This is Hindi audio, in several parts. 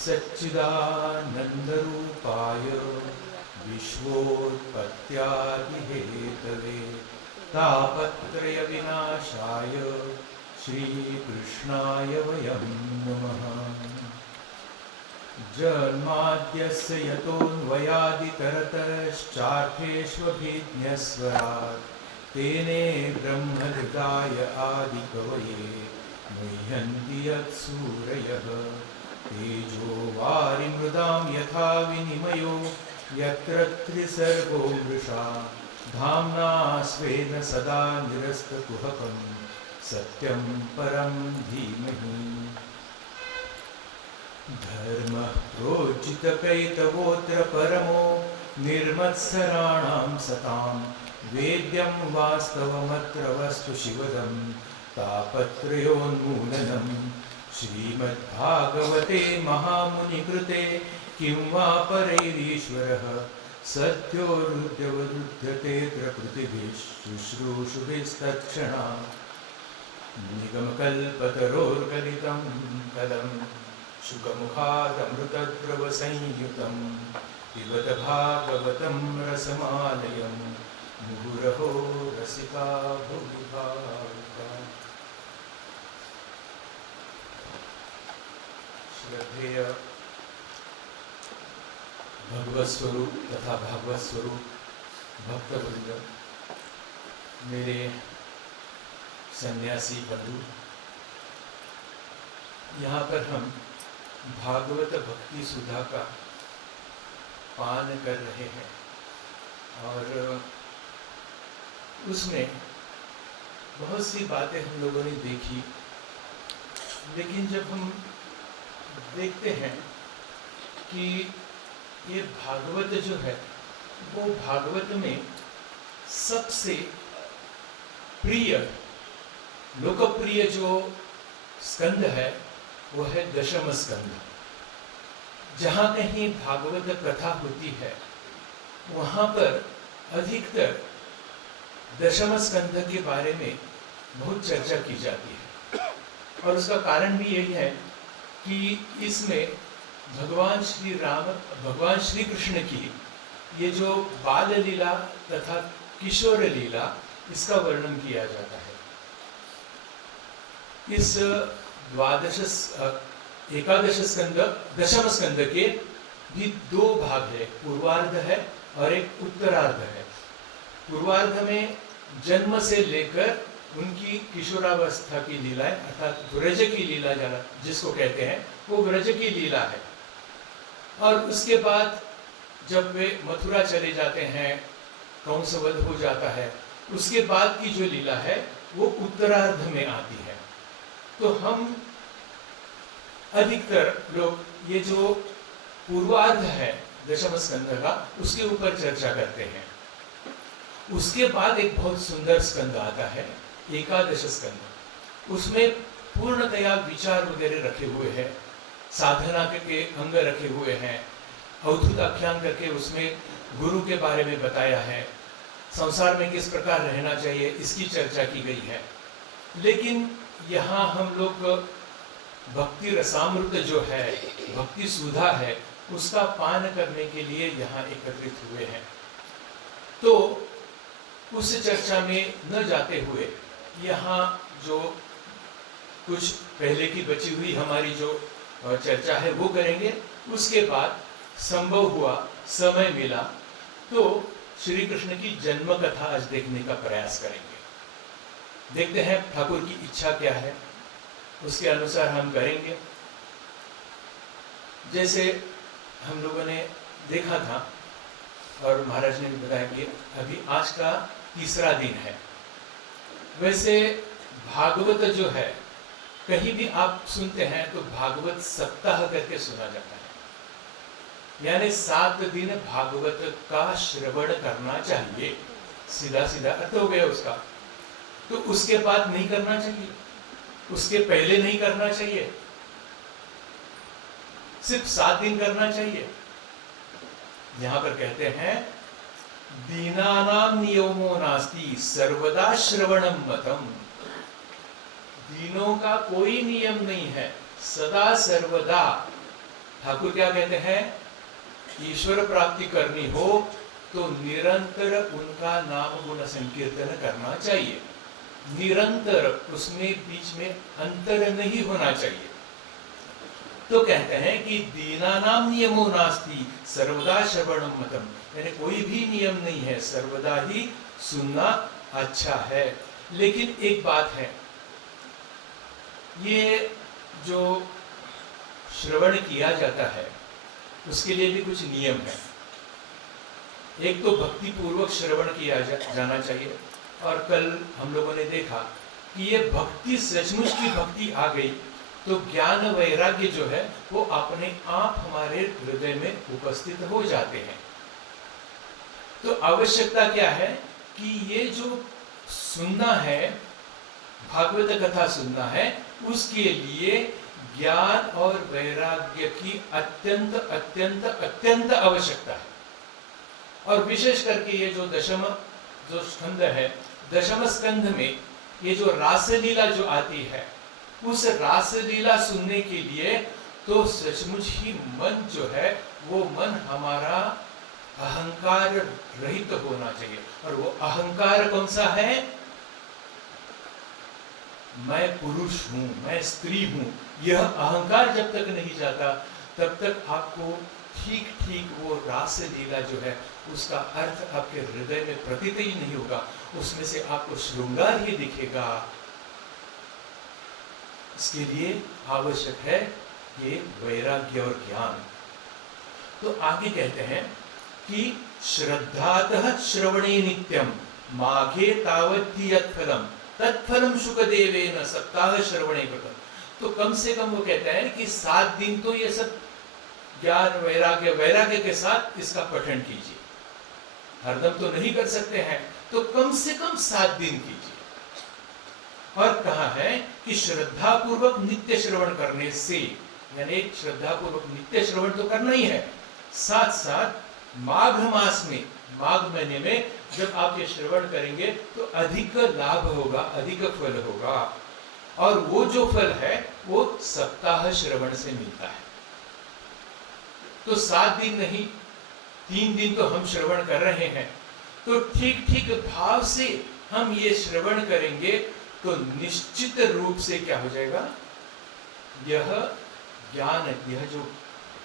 सच्चिदानन्दरूपाय विश्वोत्पत्त्यादिहेतवे तापत्रयविनाशाय श्रीकृष्णाय वयं नमः। जन्माद्यस्य यतोऽन्वयादितरतश्चार्थेष्वभिज्ञस्वराट् तेने ब्रह्महृदाय आदिकवये मुह्यन्ति यत्सूरयः। तेजो वारिमृदां यथा विनिमयो यत्र त्रिसर्गो मृषा धाम्ना स्वेन सदा निरस्तकुहकं सत्यं परं धीमहि। धर्मः प्रोज्झितकैतवोऽत्र परमो निर्मत्सराणां सतां वेद्यं वास्तवमत्र वस्तु शिवदं तापत्रयोन्मूलनम्। श्रीमद्भागवते महामुनिकृते किं वा परैरीश्वरः सत्यो रुद्रवरुध्यतेऽत्र कृतिभिः शुश्रूषुभिस्तत्क्षणात्। निगमकल्पतरोर्गलितं फलं शुकमुखादमृतद्रवसंयुतं पिबत भागवतं रसमालयं मुहुरहो रसिका भुवि भावुका। श्रद्धेय भगवत स्वरूप तथा भागवत स्वरूप भक्तवृंद, मेरे सन्यासी बंधु, यहाँ पर हम भागवत भक्ति सुधा का पान कर रहे हैं और उसमें बहुत सी बातें हम लोगों ने देखी, लेकिन जब हम देखते हैं कि ये भागवत जो है वो भागवत में सबसे प्रिय लोकप्रिय जो स्कंद है वो है दशम स्कंद। जहाँ कहीं भागवत कथा होती है वहाँ पर अधिकतर दशम स्कंद के बारे में बहुत चर्चा की जाती है और उसका कारण भी यही है कि इसमें भगवान श्री कृष्ण की ये जो बाल लीला तथा किशोर लीला इसका वर्णन किया जाता है। इस एकादश स्कंद दशम स्कंद के भी दो भाग है, पूर्वार्ध है और एक उत्तरार्ध है। पूर्वार्ध में जन्म से लेकर उनकी किशोरावस्था की लीलाएं अर्थात व्रज की लीला जिसको कहते हैं वो व्रज की लीला है। और उसके बाद जब वे मथुरा चले जाते हैं, कंसवध हो जाता है, उसके बाद की जो लीला है वो उत्तरार्ध में आती है। तो हम अधिकतर लोग ये जो पूर्वार्ध है दशम स्कंद का उसके ऊपर चर्चा करते हैं। उसके बाद एक बहुत सुंदर स्कंद आता है एकादश स्कंद। उसमें पूर्णतया विचार वगैरह रखे हुए हैं, साधना के अंग रखे हुए हैं, अवधूत आख्यान करके उसमें गुरु के बारे में बताया है, संसार में किस प्रकार रहना चाहिए इसकी चर्चा की गई है। लेकिन यहाँ हम लोग भक्ति रसामृत जो है, भक्ति सुधा है, उसका पान करने के लिए यहाँ एकत्रित हुए हैं। तो उस चर्चा में न जाते हुए यहाँ जो कुछ पहले की बची हुई हमारी जो चर्चा है वो करेंगे। उसके बाद संभव हुआ, समय मिला तो श्री कृष्ण की जन्म कथा आज देखने का प्रयास करेंगे। देखते हैं ठाकुर की इच्छा क्या है, उसके अनुसार हम करेंगे। जैसे हम लोगों ने देखा था और महाराज ने भी बताया कि अभी आज का तीसरा दिन है। वैसे भागवत जो है कहीं भी आप सुनते हैं तो भागवत सप्ताह करके सुना जाता है, यानी 7 दिन भागवत का श्रवण करना चाहिए। सीधा सीधा अर्थ हो गया उसका। तो उसके बाद नहीं करना चाहिए, उसके पहले नहीं करना चाहिए, सिर्फ 7 दिन करना चाहिए। यहां पर कहते हैं दीनानाम नियमो नास्ति सर्वदा श्रवणम मतम। दीनों का कोई नियम नहीं है, सदा सर्वदा ठाकुर क्या कहते हैं? ईश्वर प्राप्ति करनी हो तो निरंतर उनका नाम गुण संकीर्तन करना चाहिए, निरंतर, उसमें बीच में अंतर नहीं होना चाहिए। तो कहते हैं कि दीनानाम नियमो नास्ति सर्वदा श्रवणम मतम, यानी कोई भी नियम नहीं है, सर्वदा ही सुनना अच्छा है। लेकिन एक बात है, ये जो श्रवण किया जाता है उसके लिए भी कुछ नियम है। एक तो भक्ति पूर्वक श्रवण किया जाना चाहिए, और कल हम लोगों ने देखा कि ये भक्ति सचमुच की भक्ति आ गई तो ज्ञान वैराग्य जो है वो अपने आप हमारे हृदय में उपस्थित हो जाते हैं। तो आवश्यकता क्या है कि ये जो सुनना है, भागवत कथा सुनना है, उसके लिए ज्ञान और वैराग्य की अत्यंत अत्यंत अत्यंत आवश्यकता है। और विशेष करके ये जो दशम जो स्कंद है, दशम स्कंध में ये जो रासलीला जो आती है, उस रासलीला सुनने के लिए तो सचमुच ही मन जो है वो मन हमारा अहंकार रहित होना चाहिए। और वो अहंकार कौन सा है? मैं पुरुष हूं, मैं स्त्री हूं, यह अहंकार जब तक नहीं जाता तब तक आपको ठीक ठीक वो रासलीला जो है उसका अर्थ आपके हृदय में प्रतीत ही नहीं होगा, उसमें से आपको श्रृंगार ही दिखेगा। इसके लिए आवश्यक है ये वैराग्य और ज्ञान। तो आगे कहते हैं कि श्रद्धातः श्रवणे नित्यम माघे तावद्धि यत्फलम तत्फलम शुकदेवेन सप्ताह श्रवणे कृतम। तो कम से कम वो कहते हैं कि 7 दिन तो ये सब ज्ञान वैराग्य वैराग्य के साथ इसका पठन कीजिए। हरदम तो नहीं कर सकते हैं तो कम से कम 7 दिन कीजिए। और कहा है कि श्रद्धा पूर्वक नित्य श्रवण करने से, यानी श्रद्धा पूर्वक नित्य श्रवण तो करना ही है, साथ साथ माघ मास में, माघ महीने में जब आप ये श्रवण करेंगे तो अधिक लाभ होगा, अधिक फल होगा। और वो जो फल है वो सप्ताह श्रवण से मिलता है। तो 7 दिन नहीं, 3 दिन तो हम श्रवण कर रहे हैं, तो ठीक ठीक भाव से हम ये श्रवण करेंगे तो निश्चित रूप से क्या हो जाएगा, यह ज्ञान, यह जो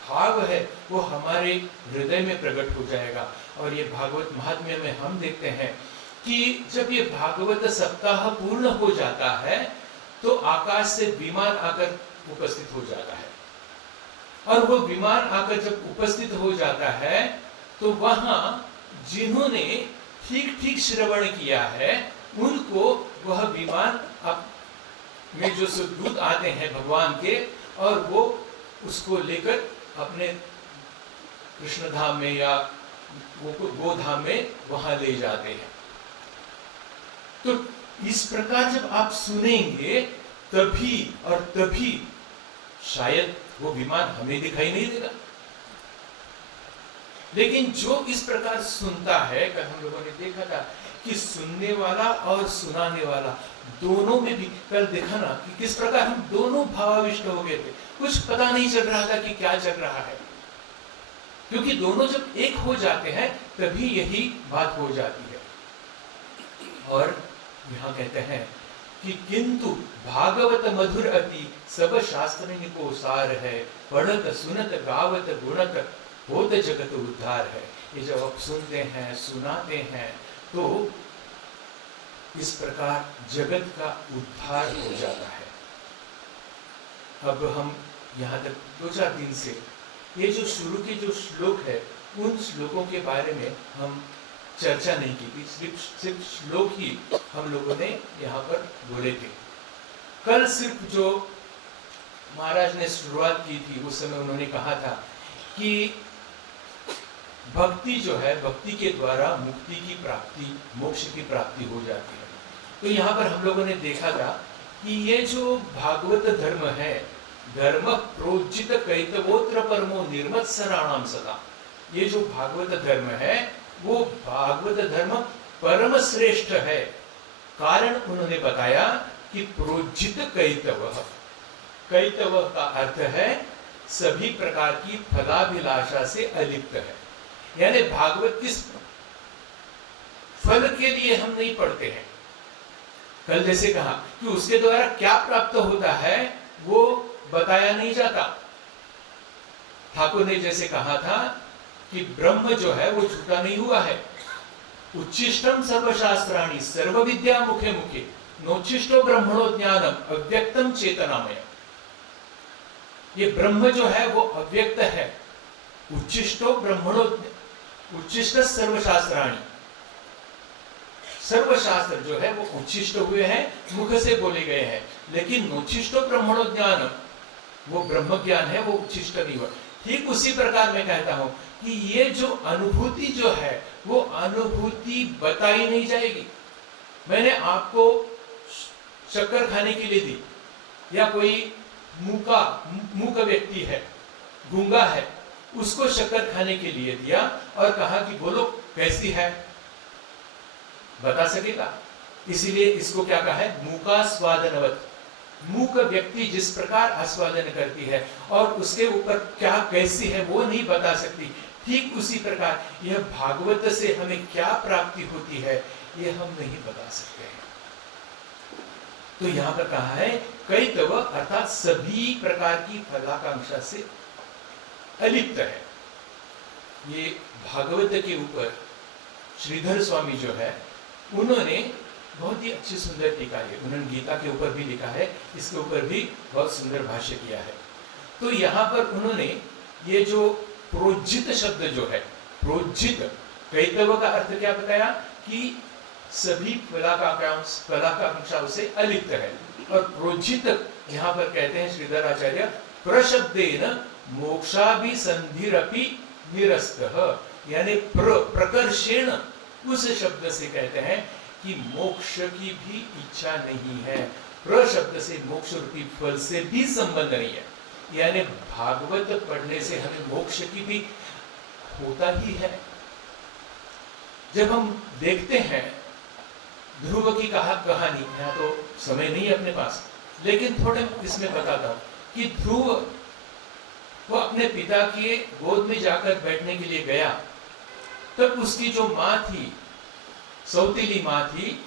भाव है वो हमारे हृदय में प्रकट हो जाएगा। और ये भागवत महात्म्य में हम देखते हैं कि जब ये भागवत सप्ताह पूर्ण हो जाता है तो आकाश से विमान आकर उपस्थित हो जाता है। और वो विमान आकर जब उपस्थित हो जाता है तो वहां जिन्होंने ठीक ठीक श्रवण किया है उनको वह विमान में जो दूत आते हैं भगवान के, और वो उसको लेकर अपने कृष्ण धाम में या गोधाम में वहां ले जाते हैं। तो इस प्रकार जब आप सुनेंगे तभी और तभी शायद वो विमान हमें दिखाई नहीं देगा। लेकिन जो इस प्रकार सुनता है, कल हम लोगों ने देखा था कि सुनने वाला और सुनाने वाला दोनों में भी, कल देखा ना कि किस प्रकार हम दोनों भावाविष्ट हो गए थे, कुछ पता नहीं चल रहा था कि क्या चल रहा है, क्योंकि दोनों जब एक हो जाते हैं तभी यही बात हो जाती है। और यहाँ कहते हैं कि किंतु भागवत मधुर अति सब शास्त्र निको सार है, पढ़त सुनत गावत गुणत होत जगत उद्धार है। ये जब आप सुनते हैं, सुनाते हैं तो इस प्रकार जगत का उद्धार हो जाता है। अब हम यहाँ तक 2-4 दिन से ये जो शुरू के जो श्लोक है उन श्लोकों के बारे में हम चर्चा नहीं की थी, सिर्फ श्लोक ही हम लोगों ने यहाँ पर बोले थे। कल सिर्फ जो महाराज ने शुरुआत की थी उस समय उन्होंने कहा था कि भक्ति जो है, भक्ति के द्वारा मुक्ति की प्राप्ति, मोक्ष की प्राप्ति हो जाती है। तो यहाँ पर हम लोगों ने देखा था कि ये जो भागवत धर्म है, धर्म प्रोज्जित कैतवोत्र परमो निर्मत्सराणाम सदा, ये जो भागवत धर्म है वो भागवत धर्म परम श्रेष्ठ है। कारण उन्होंने बताया कि प्रोज्जित कैतव, कैतव का अर्थ है सभी प्रकार की फलाभिलाषा से अलिप्त है। यानी भागवत किस फल के लिए हम नहीं पढ़ते हैं। कल जैसे कहा कि उसके द्वारा क्या प्राप्त होता है वो बताया नहीं जाता। ठाकुर ने जैसे कहा था कि ब्रह्म जो है वो झूठा नहीं हुआ है। उच्चिष्टम सर्वशास्त्राणि सर्व विद्या मुखे मुखे नोच्चिष्टो ब्रह्मणो ज्ञानम अव्यक्तम चेतनामय। ये ब्रह्म जो है वो अव्यक्त है। उच्चिष्टो ब्रह्मणो उच्चिष्ट सर्वशास्त्राणि, सर्वशास्त्र जो है वो उच्चिष्ट हुए हैं, मुख से बोले गए हैं। लेकिन नोच्चिष्टो ब्रह्मणो ज्ञानम, वो ब्रह्म ज्ञान है वो उच्चिष्ट नहीं हुआ। ठीक उसी प्रकार मैं कहता हूं कि ये जो अनुभूति जो है वो अनुभूति बताई नहीं जाएगी। मैंने आपको शक्कर खाने के लिए दी, या कोई मूक व्यक्ति है, गूंगा है, उसको शक्कर खाने के लिए दिया और कहा कि बोलो कैसी है, बता सकेगा? इसीलिए इसको क्या कहा है, मूकास्वादनवत। मूक व्यक्ति जिस प्रकार आस्वादन करती है और उसके ऊपर क्या कैसी है वो नहीं बता सकती, ठीक उसी प्रकार यह भागवत से हमें क्या प्राप्ति होती है ये हम नहीं बता सकते हैं। तो यहां पर कहा है कैतव अर्थात सभी प्रकार की फलाकांक्षा से अलिप्त है। ये भागवत के ऊपर श्रीधर स्वामी जो है उन्होंने बहुत ही अच्छी सुंदर टीका है। उन्होंने गीता के ऊपर भी लिखा है, इसके ऊपर भी बहुत सुंदर भाष्य किया है। तो यहाँ पर उन्होंने ये जो प्रोज्जित शब्द जो है, प्रोज्जित कैतव का अर्थ क्या बताया कि सभी फलाकांक्षाओं से अलिप्त है। और प्रोज्जित यहाँ पर कहते हैं श्रीधर आचार्य प्रशब्देन मोक्षाभिसंधिरपि निरस्तः, यानी प्रकर्षेण उस शब्द से कहते हैं कि मोक्ष की भी इच्छा नहीं है। प्र शब्द से मोक्ष रूपी फल से भी संबंध नहीं है। यानी भागवत पढ़ने से हमें मोक्ष की भी होता ही है। जब हम देखते हैं ध्रुव की कहानी, यहाँ तो समय नहीं है अपने पास, लेकिन थोड़े इसमें बताता हूं कि ध्रुव वो अपने पिता के गोद में जाकर बैठने के लिए गया, तब उसकी जो माँ थी, सौतीली माँ थी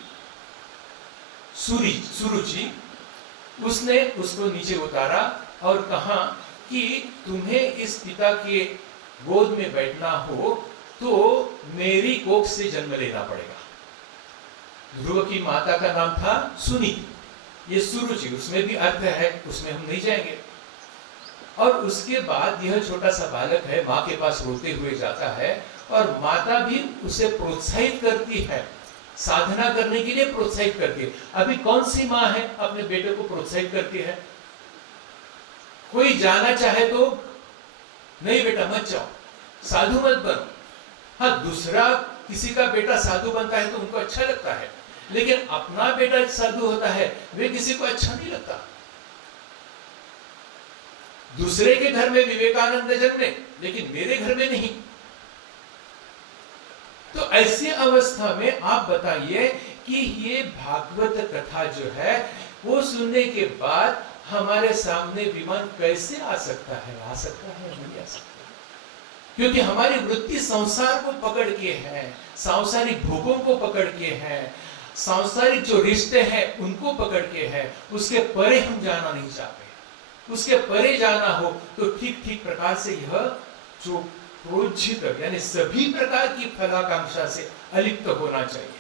सुरुचि, उसने उसको नीचे उतारा और कहा कि तुम्हें इस पिता के गोद में बैठना हो तो मेरी कोख से जन्म लेना पड़ेगा। ध्रुव की माता का नाम था सुनीति, ये सुरुचि, उसमें भी अर्थ है, उसमें हम नहीं जाएंगे। और उसके बाद यह छोटा सा बालक है, माँ के पास रोते हुए जाता है और माता भी उसे प्रोत्साहित करती है, साधना करने के लिए प्रोत्साहित करती है। अभी कौन सी माँ है अपने बेटे को प्रोत्साहित करती है? कोई जाना चाहे तो नहीं बेटा मत जाओ, साधु मत बनो। हाँ, दूसरा किसी का बेटा साधु बनता है तो उनको अच्छा लगता है, लेकिन अपना बेटा साधु होता है वे किसी को अच्छा नहीं लगता। दूसरे के घर में विवेकानंद जन्मे लेकिन मेरे घर में नहीं। तो ऐसी अवस्था में आप बताइए कि ये भागवत कथा जो है वो सुनने के बाद हमारे सामने विमान कैसे आ सकता है? आ सकता है? नहीं आ सकता, क्योंकि हमारी वृत्ति संसार को पकड़ के है, सांसारिक भोगों को पकड़ के है, सांसारिक जो रिश्ते हैं उनको पकड़ के है। उसके परे हम जाना नहीं चाहते। उसके परे जाना हो तो ठीक ठीक प्रकार से यह जो प्रोज्झित यानी सभी प्रकार की फलाकांक्षा से अलिप्त होना चाहिए।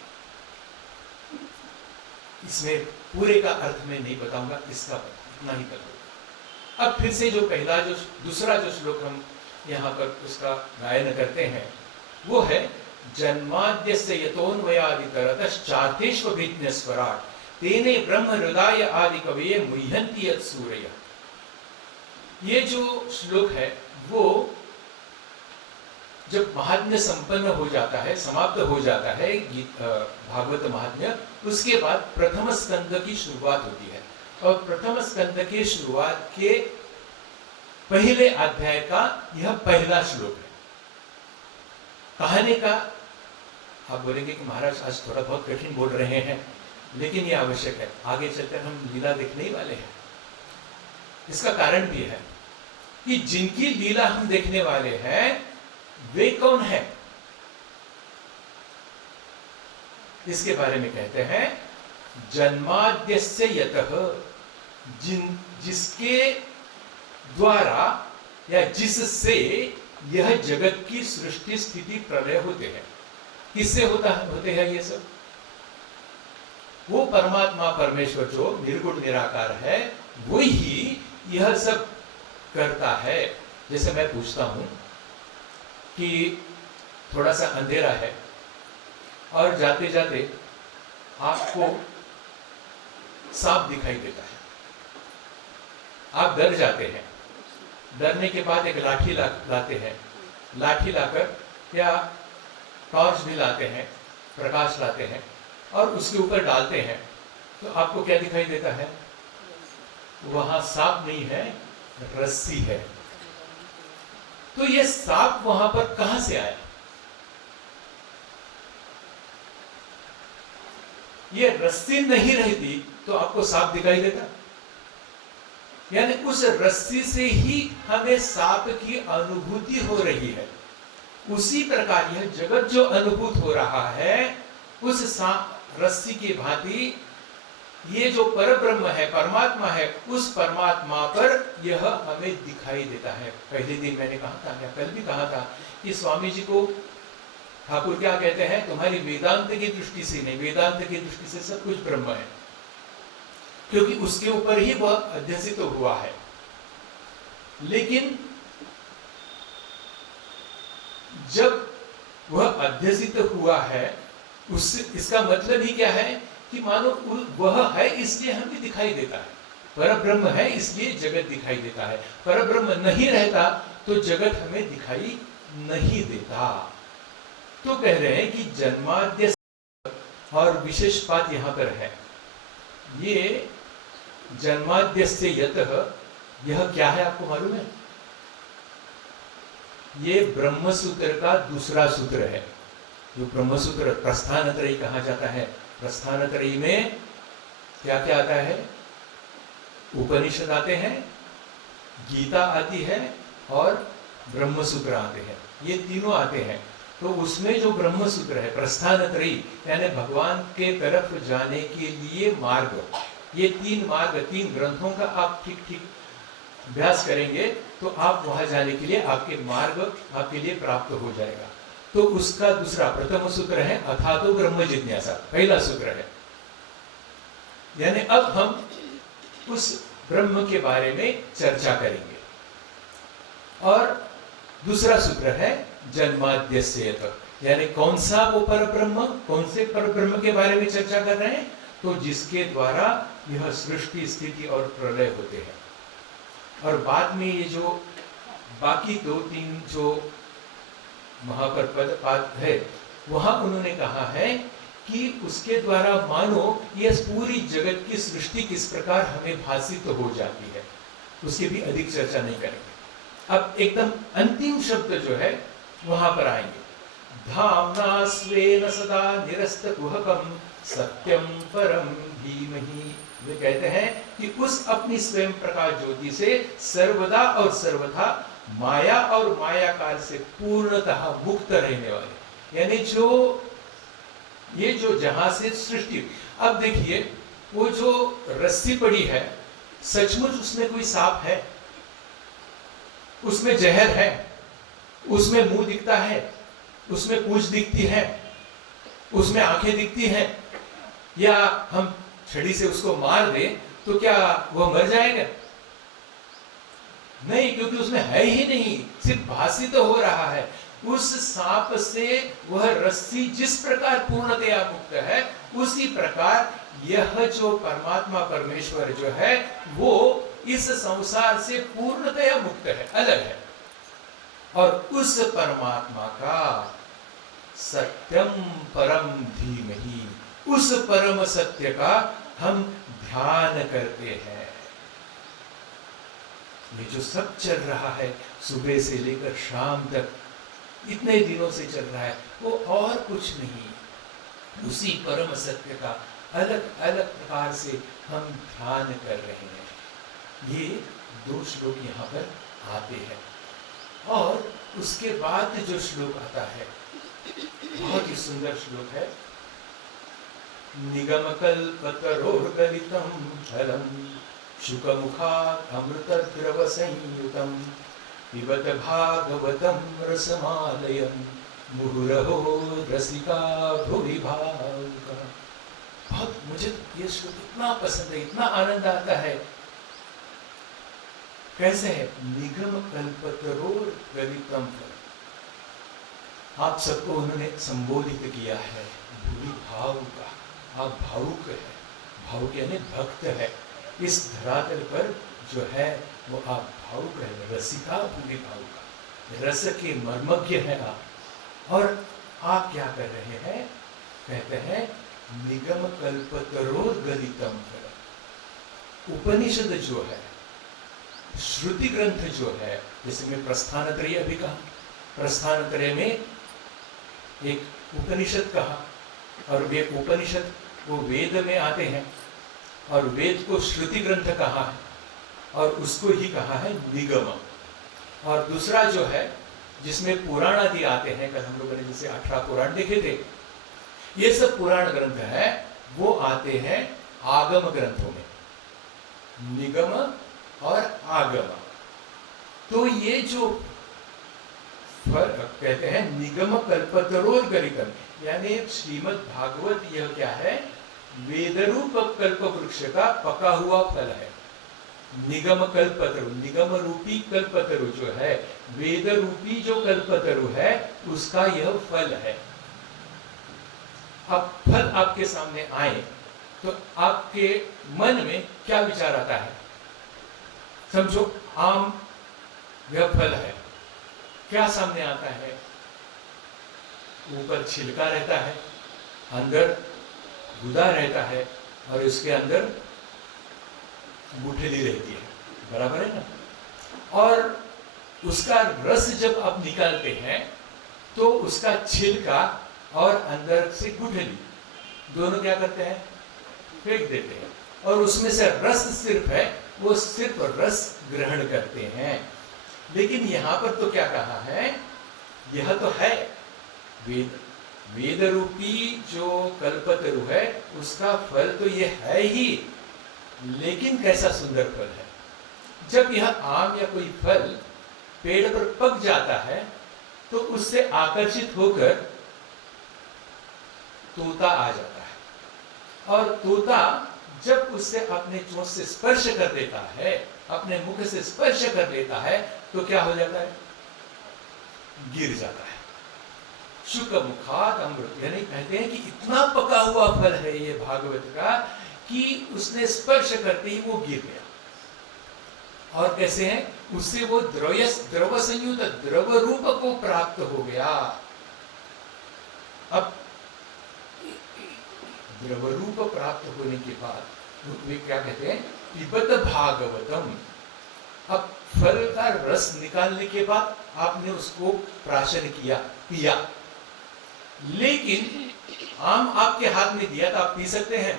इसमें पूरे का अर्थ में नहीं बताऊंगा, इसका इतना ही बताऊंगा। अब फिर से जो पहला जो दूसरा जो श्लोक हम यहाँ पर उसका गायन करते हैं वो है जन्माद्यस्य यतोन्वयादितरतश्चार्थेष्वभिज्ञस्वराट् तेने ब्रह्म हृदय आदि कवये मुह्यन्ति यत्सूरयः। ये जो श्लोक है वो जब महात्म्य संपन्न हो जाता है, समाप्त हो जाता है भागवत महात्म्य, उसके बाद प्रथम स्कंद की शुरुआत होती है। और प्रथम स्कंद के शुरुआत के पहले अध्याय का यह पहला श्लोक है। कहानी का आप बोलेंगे कि महाराज आज थोड़ा बहुत कठिन बोल रहे हैं, लेकिन यह आवश्यक है, आगे चलकर हम लीला देखने ही वाले हैं। इसका कारण भी है कि जिनकी लीला हम देखने वाले हैं वे कौन है, इसके बारे में कहते हैं जन्माद्यस्य यतः, जिसके द्वारा या जिससे यह जगत की सृष्टि स्थिति प्रलय होते हैं। किससे होते हैं ये सब? वो परमात्मा परमेश्वर जो निर्गुण निराकार है वही यह सब करता है। जैसे मैं पूछता हूं कि थोड़ा सा अंधेरा है और जाते जाते आपको सांप दिखाई देता है, आप डर जाते हैं। डरने के बाद एक लाठी लाते हैं, लाठी लाकर या टॉर्च भी लाते हैं, प्रकाश लाते हैं और उसके ऊपर डालते हैं, तो आपको क्या दिखाई देता है? वहां सांप नहीं है, रस्सी है। तो ये सांप वहां पर कहां से आया? ये रस्सी नहीं रहती तो आपको सांप दिखाई देता? यानी उस रस्सी से ही हमें सांप की अनुभूति हो रही है। उसी प्रकार यह जगत जो अनुभूत हो रहा है उस रस्सी की भांति ये जो परब्रह्म है, परमात्मा है, उस परमात्मा पर यह हमें दिखाई देता है। पहले दिन मैंने कहा था या कल भी कहा था कि स्वामी जी को ठाकुर क्या कहते हैं, तुम्हारी वेदांत की दृष्टि से नहीं, वेदांत की दृष्टि से सब कुछ ब्रह्म है, क्योंकि उसके ऊपर ही वह अध्यसित तो हुआ है। लेकिन जब वह अध्यसित हुआ है उससे इसका मतलब ही क्या है कि मानो वह है इसलिए हमें दिखाई देता है, परब्रह्म है इसलिए जगत दिखाई देता है। परब्रह्म नहीं रहता तो जगत हमें दिखाई नहीं देता। तो कह रहे हैं कि जन्माद्य, और विशेष बात यहां पर है, ये जन्माद्यस्य यतः, यह क्या है आपको मालूम है? ये ब्रह्म सूत्र का दूसरा सूत्र है। जो ब्रह्म सूत्र प्रस्थानत्रयी कहा जाता है, प्रस्थानत्रयी में क्या क्या आता है? उपनिषद आते हैं, गीता आती है और ब्रह्म सूत्र आते हैं, ये तीनों आते हैं। तो उसमें जो ब्रह्म सूत्र है प्रस्थानत्रयी, यानी भगवान के तरफ जाने के लिए मार्ग, ये तीन मार्ग, तीन ग्रंथों का आप ठीक ठीक अभ्यास करेंगे तो आप वहां जाने के लिए आपके मार्ग आपके लिए प्राप्त हो जाएगा। तो उसका दूसरा प्रथम सूत्र है अथातो ब्रह्म जिज्ञासा, पहला सूत्र है। यानी अब हम उस ब्रह्म के बारे में चर्चा करेंगे। और दूसरा सूत्र है जन्माद्यस्य, यानी कौन सा वो परब्रह्म, कौन से परब्रह्म के बारे में चर्चा कर रहे हैं? तो जिसके द्वारा यह सृष्टि स्थिति और प्रलय होते हैं। और बाद में ये जो बाकी दो तीन जो महापद पाद है वहां उन्होंने कहा है कि उसके द्वारा मानो यह पूरी जगत की सृष्टि किस प्रकार हमें भासित हो जाती है, उसकी भी अधिक चर्चा नहीं करेंगे। अब एकदम अंतिम शब्द जो है वहां पर आएंगे, धाम्ना स्वेन सदा निरस्तकुहकं सत्यम परम धीमहि। वे कहते हैं कि उस अपनी स्वयं प्रकाश ज्योति से सर्वदा और सर्वथा माया और माया काल से पूर्णतः मुक्त रहने वाले, यानी जो ये जो जहां से सृष्टि, अब देखिए वो जो रस्सी पड़ी है सचमुच उसमें कोई सांप है? उसमें जहर है? उसमें मुंह दिखता है? उसमें पूंछ दिखती है? उसमें आंखें दिखती हैं? या हम छड़ी से उसको मार दे तो क्या वह मर जाएगा? नहीं, क्योंकि उसमें है ही नहीं, सिर्फ भासित तो हो रहा है। उस सांप से वह रस्सी जिस प्रकार पूर्णतया मुक्त है उसी प्रकार यह जो परमात्मा परमेश्वर जो है वो इस संसार से पूर्णतया मुक्त है, अलग है। और उस परमात्मा का सत्यम परम धीमहि, उस परम सत्य का हम ध्यान करते हैं। ये जो सब चल रहा है सुबह से लेकर शाम तक, इतने दिनों से चल रहा है, वो और कुछ नहीं, उसी परम सत्य का अलग अलग प्रकार से हम ध्यान कर रहे हैं। ये दो श्लोक यहाँ पर आते हैं। और उसके बाद जो श्लोक आता है बहुत ही सुंदर श्लोक है। निगमकल्पतरोर्गलितं फलं शुकमुखात् अमृतद्रवसंयुतं पिबत भागवतं रसमालयं मुहुरहो रसिका भुवि भावुका। बहुत मुझे ये श्लोक इतना पसंद है, इतना आनंद आता है। कैसे है? निगम कल्पतरोर गलितम फल। आप सबको उन्होंने संबोधित किया है भूरि भावुका। आप भावुक है, भावुक यानी भक्त है। इस धरातल पर जो है वो आप भावुक है। रसिका भूरि भावुका, रस के मर्मज्ञ है आप। और आप क्या कर रहे हैं? कहते हैं निगम कल्पतरोर गलितम फल। उपनिषद जो है, श्रुति ग्रंथ जो है, जैसे मैं प्रस्थानत्रय अभी कहा, प्रस्थानत्रय में एक उपनिषद कहा, और वे उपनिषद वो वेद में आते हैं, और वेद को श्रुति ग्रंथ कहा है, और उसको ही कहा है निगम। और दूसरा जो है जिसमें पुराण आदि आते हैं, कल हम लोगों ने जैसे 18 पुराण देखे थे, ये सब पुराण ग्रंथ है, वो आते हैं आगम ग्रंथों में, निगम और आगम। तो ये जो कहते हैं निगम कल्पतरोर गलितम, यानी श्रीमद् भागवत यह क्या है? वेदरूप कल्प वृक्ष का पका हुआ फल है। निगम कल्पतरु, निगम रूपी कल्पतरु जो है, वेद रूपी जो कल्पतरु है, उसका यह फल है। अब फल आपके सामने आए तो आपके मन में क्या विचार आता है? समझो आम यह फल है, क्या सामने आता है? ऊपर छिलका रहता है, अंदर गुदा रहता है, और इसके अंदर गुठली रहती है, बराबर है ना? और उसका रस जब आप निकालते हैं तो उसका छिलका और अंदर से गुठली दोनों क्या करते हैं? फेंक देते हैं, और उसमें से रस सिर्फ है, वो सिर्फ रस ग्रहण करते हैं। लेकिन यहां पर तो क्या कहा है? यह तो है वेद, वेद रूपी जो कल्पतरु है, उसका फल तो ये है ही, लेकिन कैसा सुंदर फल है। जब यह आम या कोई फल पेड़ पर पक जाता है तो उससे आकर्षित होकर तोता आ जाता है, और तोता जब उससे अपने चोंच से स्पर्श कर देता है, अपने मुख से स्पर्श कर देता है, तो क्या हो जाता है? गिर जाता है। शुक मुखात अमृत, यानी कहते हैं कि इतना पका हुआ फल है ये भागवत का कि उसने स्पर्श करते ही वो गिर गया। और कैसे है? उससे वो द्रव संयुक्त द्रव रूप को प्राप्त हो गया। अब द्रव रूप प्राप्त होने के बाद वे क्या कहते हैं? पिबत भागवतम। अब फल का रस निकालने के बाद आपने उसको प्राशन किया, पिया, लेकिन आम आपके हाथ में दिया तो आप पी सकते हैं?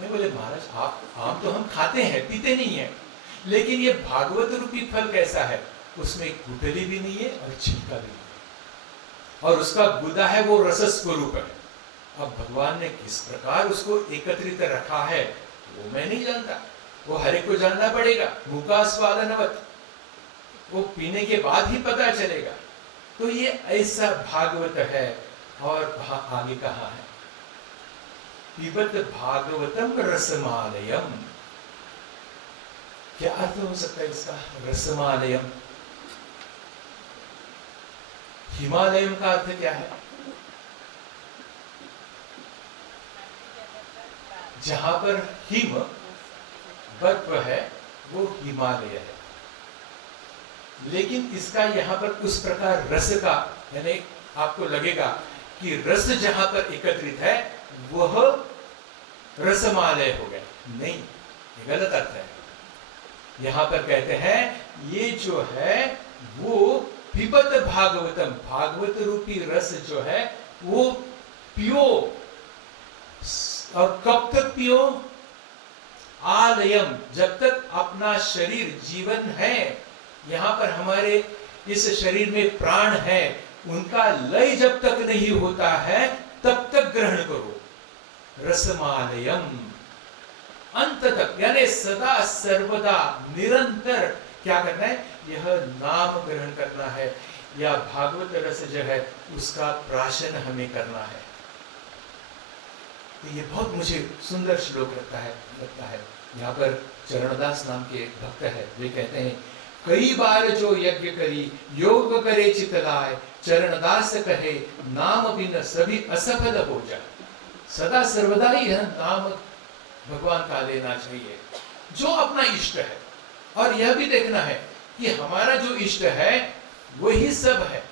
मैं बोले महाराज आप आम तो हम खाते हैं, पीते नहीं है, लेकिन ये भागवत रूपी फल कैसा है? उसमें गुठली भी नहीं है और छिलका भी नहीं है, और उसका गुदा है वो रस स्वरूप है। अब भगवान ने किस प्रकार उसको एकत्रित रखा है वो मैं नहीं जानता, वो हर एक को जानना पड़ेगा। मुका स्वादनवत, वो पीने के बाद ही पता चलेगा। तो ये ऐसा भागवत है। और वहां आगे कहा है पिबत भागवतम रसमालयम। क्या अर्थ हो सकता है इसका? रसमालयम, हिमालयम का अर्थ क्या है? जहां पर हिम बर्फ है वो हिमालय है, लेकिन इसका यहाँ पर उस प्रकार रस का, यानी आपको लगेगा कि रस जहां पर एकत्रित है वह रसमालय हो गया। नहीं, ये गलत अर्थ है। यहां पर कहते हैं ये जो है वो पिबत भागवतम, भागवत रूपी रस जो है वो पियो। और कब तक पियो? आलयम, जब तक अपना शरीर जीवन है, यहाँ पर हमारे इस शरीर में प्राण है, उनका लय जब तक नहीं होता है तब तक ग्रहण करो। रसमालयम, अंत तक, यानी सदा सर्वदा निरंतर क्या करना है? यह नाम ग्रहण करना है, या भागवत रस जो है उसका प्राशन हमें करना है। तो ये बहुत मुझे सुंदर श्लोक लगता है। यहाँ पर चरणदास नाम के एक भक्त है, वे कहते हैं, कई बार जो यज्ञ करी योग करे चितलाय, चरणदास कहे नाम बिन सभी असफल हो जाए। सदा सर्वदा ही यह नाम भगवान का लेना चाहिए, जो अपना इष्ट है। और यह भी देखना है कि हमारा जो इष्ट है वही सब है।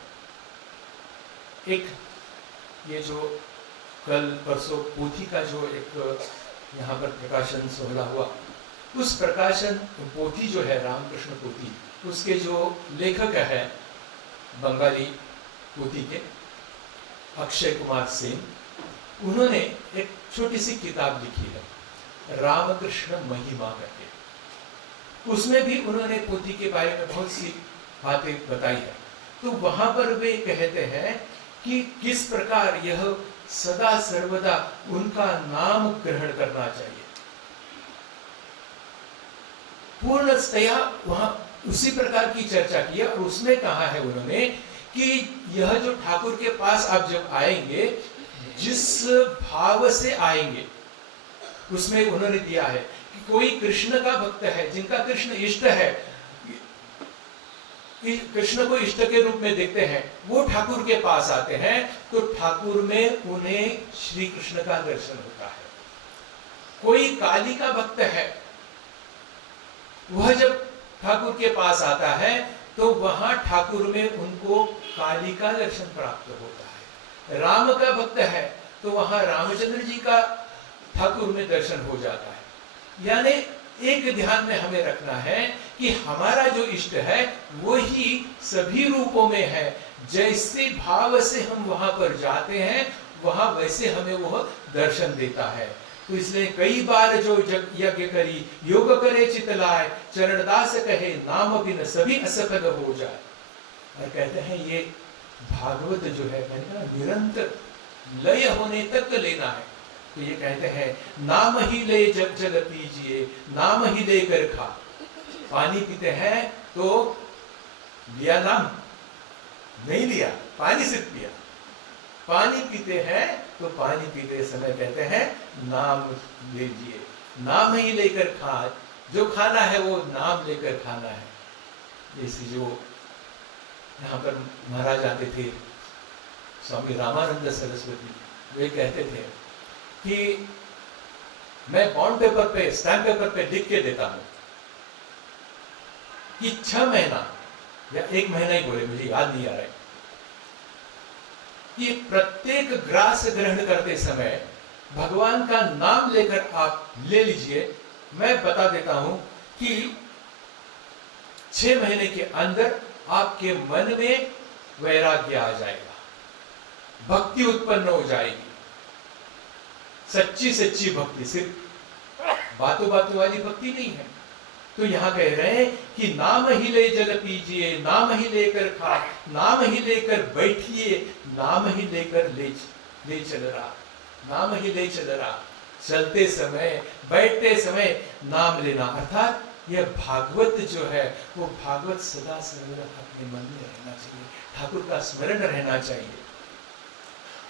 एक ये जो कल परसों पोथी का जो एक यहाँ पर प्रकाशन सोहला हुआ, उस प्रकाशन पोथी जो है रामकृष्ण पोथी, उसके जो लेखक है बंगाली पोथी के अक्षय कुमार सेन, उन्होंने एक छोटी सी किताब लिखी है रामकृष्ण महिमा करके। उसमें भी उन्होंने पोथी के बारे में बहुत सी बातें बताई है। तो वहां पर वे कहते हैं कि किस प्रकार यह सदा सर्वदा उनका नाम ग्रहण करना चाहिए। पूर्णतया वहां उसी प्रकार की चर्चा की है। और उसमें कहा है उन्होंने कि यह जो ठाकुर के पास आप जब आएंगे, जिस भाव से आएंगे, उसमें उन्होंने दिया है कि कोई कृष्ण का भक्त है, जिनका कृष्ण इष्ट है, कृष्ण को इष्ट के रूप में देखते हैं, वो ठाकुर के पास आते हैं, तो ठाकुर में उन्हें श्री कृष्ण का दर्शन होता है। कोई काली का भक्त है, वह जब ठाकुर के पास आता है तो वहां ठाकुर में उनको काली का दर्शन प्राप्त होता है। राम का भक्त है तो वहां रामचंद्र जी का ठाकुर में दर्शन हो जाता है। यानी एक ध्यान में हमें रखना है कि हमारा जो इष्ट है वही सभी रूपों में है। जैसे भाव से हम वहां पर जाते हैं, वहां वैसे हमें वह दर्शन देता है। तो इसलिए कई बार जो यज्ञ करी योग करे चितलाय, चरणदास कहे नाम बिन सभी असफल हो जाए। और कहते हैं ये भागवत जो है, मैंने कहा निरंतर लय होने तक लेना है। तो ये कहते हैं नाम ही ले जग जग पीजिए, नाम ही लेकर खा। पानी पीते हैं तो लिया नाम, नहीं लिया, पानी सिर्फ पिया। पानी पीते हैं तो पानी पीते समय कहते हैं नाम लीजिए, नाम ही लेकर खा। जो खाना है वो नाम लेकर खाना है। जैसे जो यहाँ पर महाराज आते थे स्वामी रामानंद सरस्वती, वे कहते थे कि मैं बॉन्ड पेपर पे, स्टैम्प पेपर पे लिख के देता हूं कि 6 महीना या 1 महीना ही बोले, मुझे याद नहीं आ रहा है, कि प्रत्येक ग्रास ग्रहण करते समय भगवान का नाम लेकर आप ले लीजिए। मैं बता देता हूं कि 6 महीने के अंदर आपके मन में वैराग्य आ जाएगा, भक्ति उत्पन्न हो जाएगी, सच्ची सच्ची भक्ति, सिर्फ बातों बातों वाली भक्ति नहीं है। तो यहाँ कह रहे हैं कि नाम ही ले जल पीजिए, नाम ही लेकर खा, नाम ही लेकर बैठिए, नाम ही लेकर ले चल रहा, नाम ही ले चल रहा। चलते समय, बैठते समय नाम लेना, अर्थात यह भागवत जो है वो भागवत सदा सर्वदा अपने मन में रहना चाहिए, ठाकुर का स्मरण रहना चाहिए।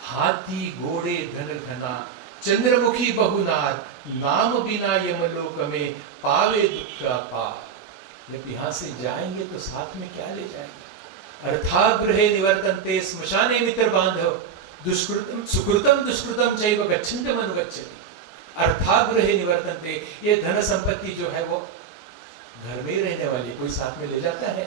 हाथी घोड़े धन घना, चंद्रमुखी बहुनार, नाम बिना यमलोक में पावे दुख का पार। जब यहाँ से जाएंगे तो साथ में क्या ले जाएंगे? अर्थागृहे निवर्तन्ते श्मशाने मित्र बांधव, दुष्कृतम सुकृतम दुष्कृतम चैव गच्छन्त्यम अनुगच्छति। अर्थागृहे निवर्तन्ते, ये धन संपत्ति जो है वो घर में ही रहने वाली, कोई साथ में ले जाता है?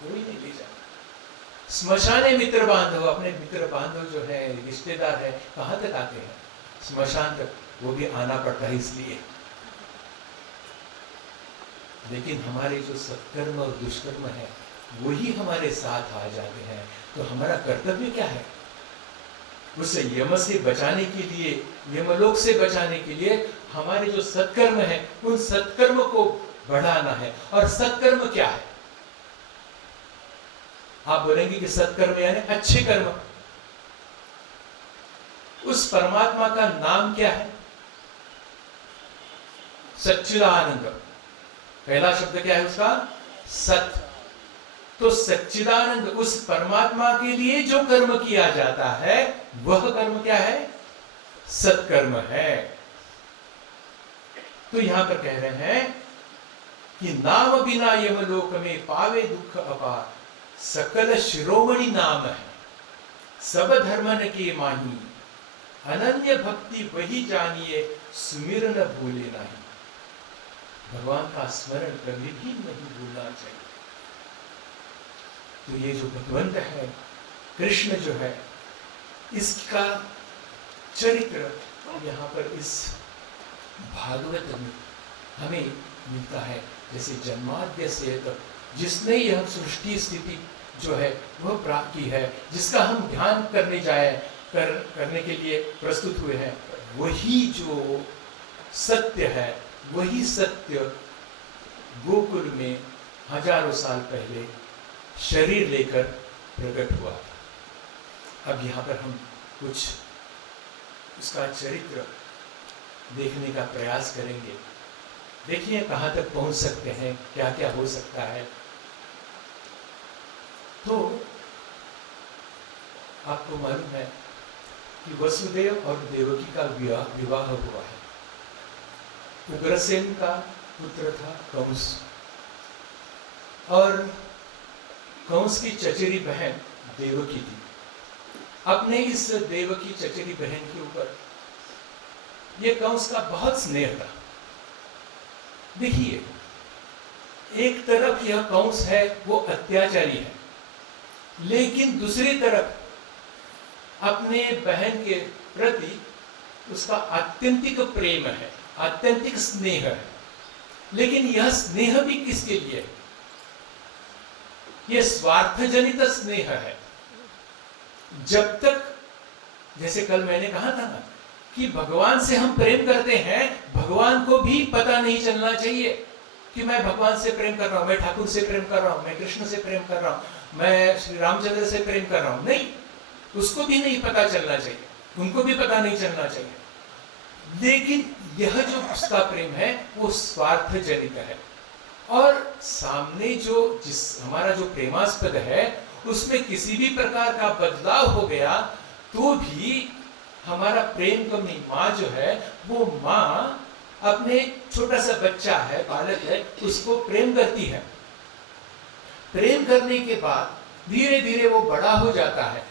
कोई नहीं ले जाता। श्मशाने मित्र बांधव, अपने मित्र बांधव जो है, रिश्तेदार है, कहाँ तक आते हैं? श्मशान तक, वो भी आना पड़ता है इसलिए। लेकिन हमारे जो सत्कर्म और दुष्कर्म है वही हमारे साथ आ जाते हैं। तो हमारा कर्तव्य क्या है? उस यम से बचाने के लिए, यमलोक से बचाने के लिए हमारे जो सत्कर्म है उन सत्कर्म को बढ़ाना है। और सत्कर्म क्या है? आप बोलेंगे कि सत्कर्म यानी अच्छे कर्म। उस परमात्मा का नाम क्या है? सच्चिदानंद। पहला शब्द क्या है उसका? सत। तो सच्चिदानंद, उस परमात्मा के लिए जो कर्म किया जाता है वह कर्म क्या है? सत्कर्म है। तो यहां पर कह रहे हैं कि नाम बिना यमलोक में पावे दुख अपार, सकल शिरोमणि नाम है सब धर्मन के माही, अनन्य भक्ति वही जानिए सुमिरन भूले नहीं। भगवान का स्मरण कभी भी नहीं भूलना चाहिए। तो ये जो भगवंत है, कृष्ण जो है, इसका चरित्र यहाँ पर इस भागवत में हमें मिलता है। जैसे जन्माद्य से तक जिसने यह सृष्टि स्थिति जो है वह प्राप्त की है, जिसका हम ध्यान करने के लिए प्रस्तुत हुए हैं, वही जो सत्य है, वही सत्य गोकुल में हजारों साल पहले शरीर लेकर प्रकट हुआ था। अब यहाँ पर हम कुछ उसका चरित्र देखने का प्रयास करेंगे। देखिए कहाँ तक पहुँच सकते हैं, क्या क्या हो सकता है। तो आपको मालूम है कि वसुदेव और देवकी का विवाह हुआ है। उग्रसेन का पुत्र था कंस, और कंस की चचेरी बहन देवकी थी। अपने इस देवकी चचेरी बहन के ऊपर ये कंस का बहुत स्नेह था। देखिए, एक तरफ यह कंस है वो अत्याचारी है, लेकिन दूसरी तरफ अपने बहन के प्रति उसका आत्यंतिक प्रेम है, आत्यंतिक स्नेह है। लेकिन यह स्नेह भी किसके लिए है? यह स्वार्थजनित स्नेह है। जब तक, जैसे कल मैंने कहा था ना कि भगवान से हम प्रेम करते हैं, भगवान को भी पता नहीं चलना चाहिए कि मैं भगवान से प्रेम कर रहा हूं, मैं ठाकुर से प्रेम कर रहा हूं, मैं कृष्ण से प्रेम कर रहा हूं, मैं श्री रामचंद्र से प्रेम कर रहा हूं। नहीं, उसको भी नहीं पता चलना चाहिए, उनको भी पता नहीं चलना चाहिए। लेकिन यह जो उसका प्रेम है वो स्वार्थ जनित है। और सामने जो हमारा जो प्रेमास्पद है उसमें किसी भी प्रकार का बदलाव हो गया तो भी हमारा प्रेम कम नहीं। माँ जो है वो माँ अपने छोटा सा बच्चा है, बालक है, उसको प्रेम करती है। प्रेम करने के बाद धीरे धीरे वो बड़ा हो जाता है।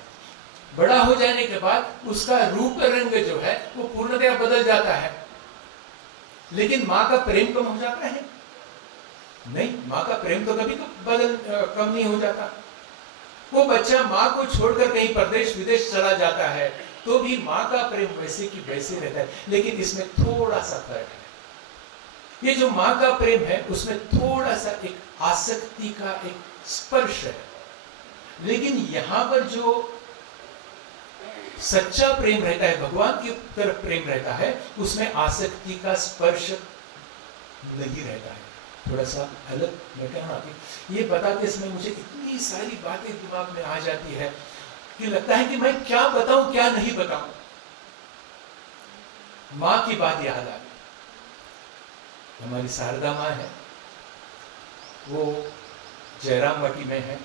बड़ा हो जाने के बाद उसका रूप रंग जो है वो पूर्णतया बदल जाता है। लेकिन माँ का प्रेम कम हो जाता है? नहीं, माँ का प्रेम तो कभी कम नहीं हो जाता। वो बच्चा माँ को छोड़कर कहीं प्रदेश विदेश चला जाता है तो भी माँ का प्रेम वैसे की वैसे रहता है। लेकिन इसमें थोड़ा सा फर्क है। ये जो माँ का प्रेम है उसमें थोड़ा सा एक आसक्ति का एक स्पर्श है। लेकिन यहाँ पर जो सच्चा प्रेम रहता है, भगवान की तरफ प्रेम रहता है, उसमें आसक्ति का स्पर्श नहीं रहता है। थोड़ा सा अलग मैं कह रहा हूं। ये बताते समय मुझे इतनी सारी बातें दिमाग में आ जाती है कि लगता है कि मैं क्या बताऊं क्या नहीं बताऊं। माँ की बात याद आ गई। हमारी शारदा माँ है, वो जयरामवाटी में है,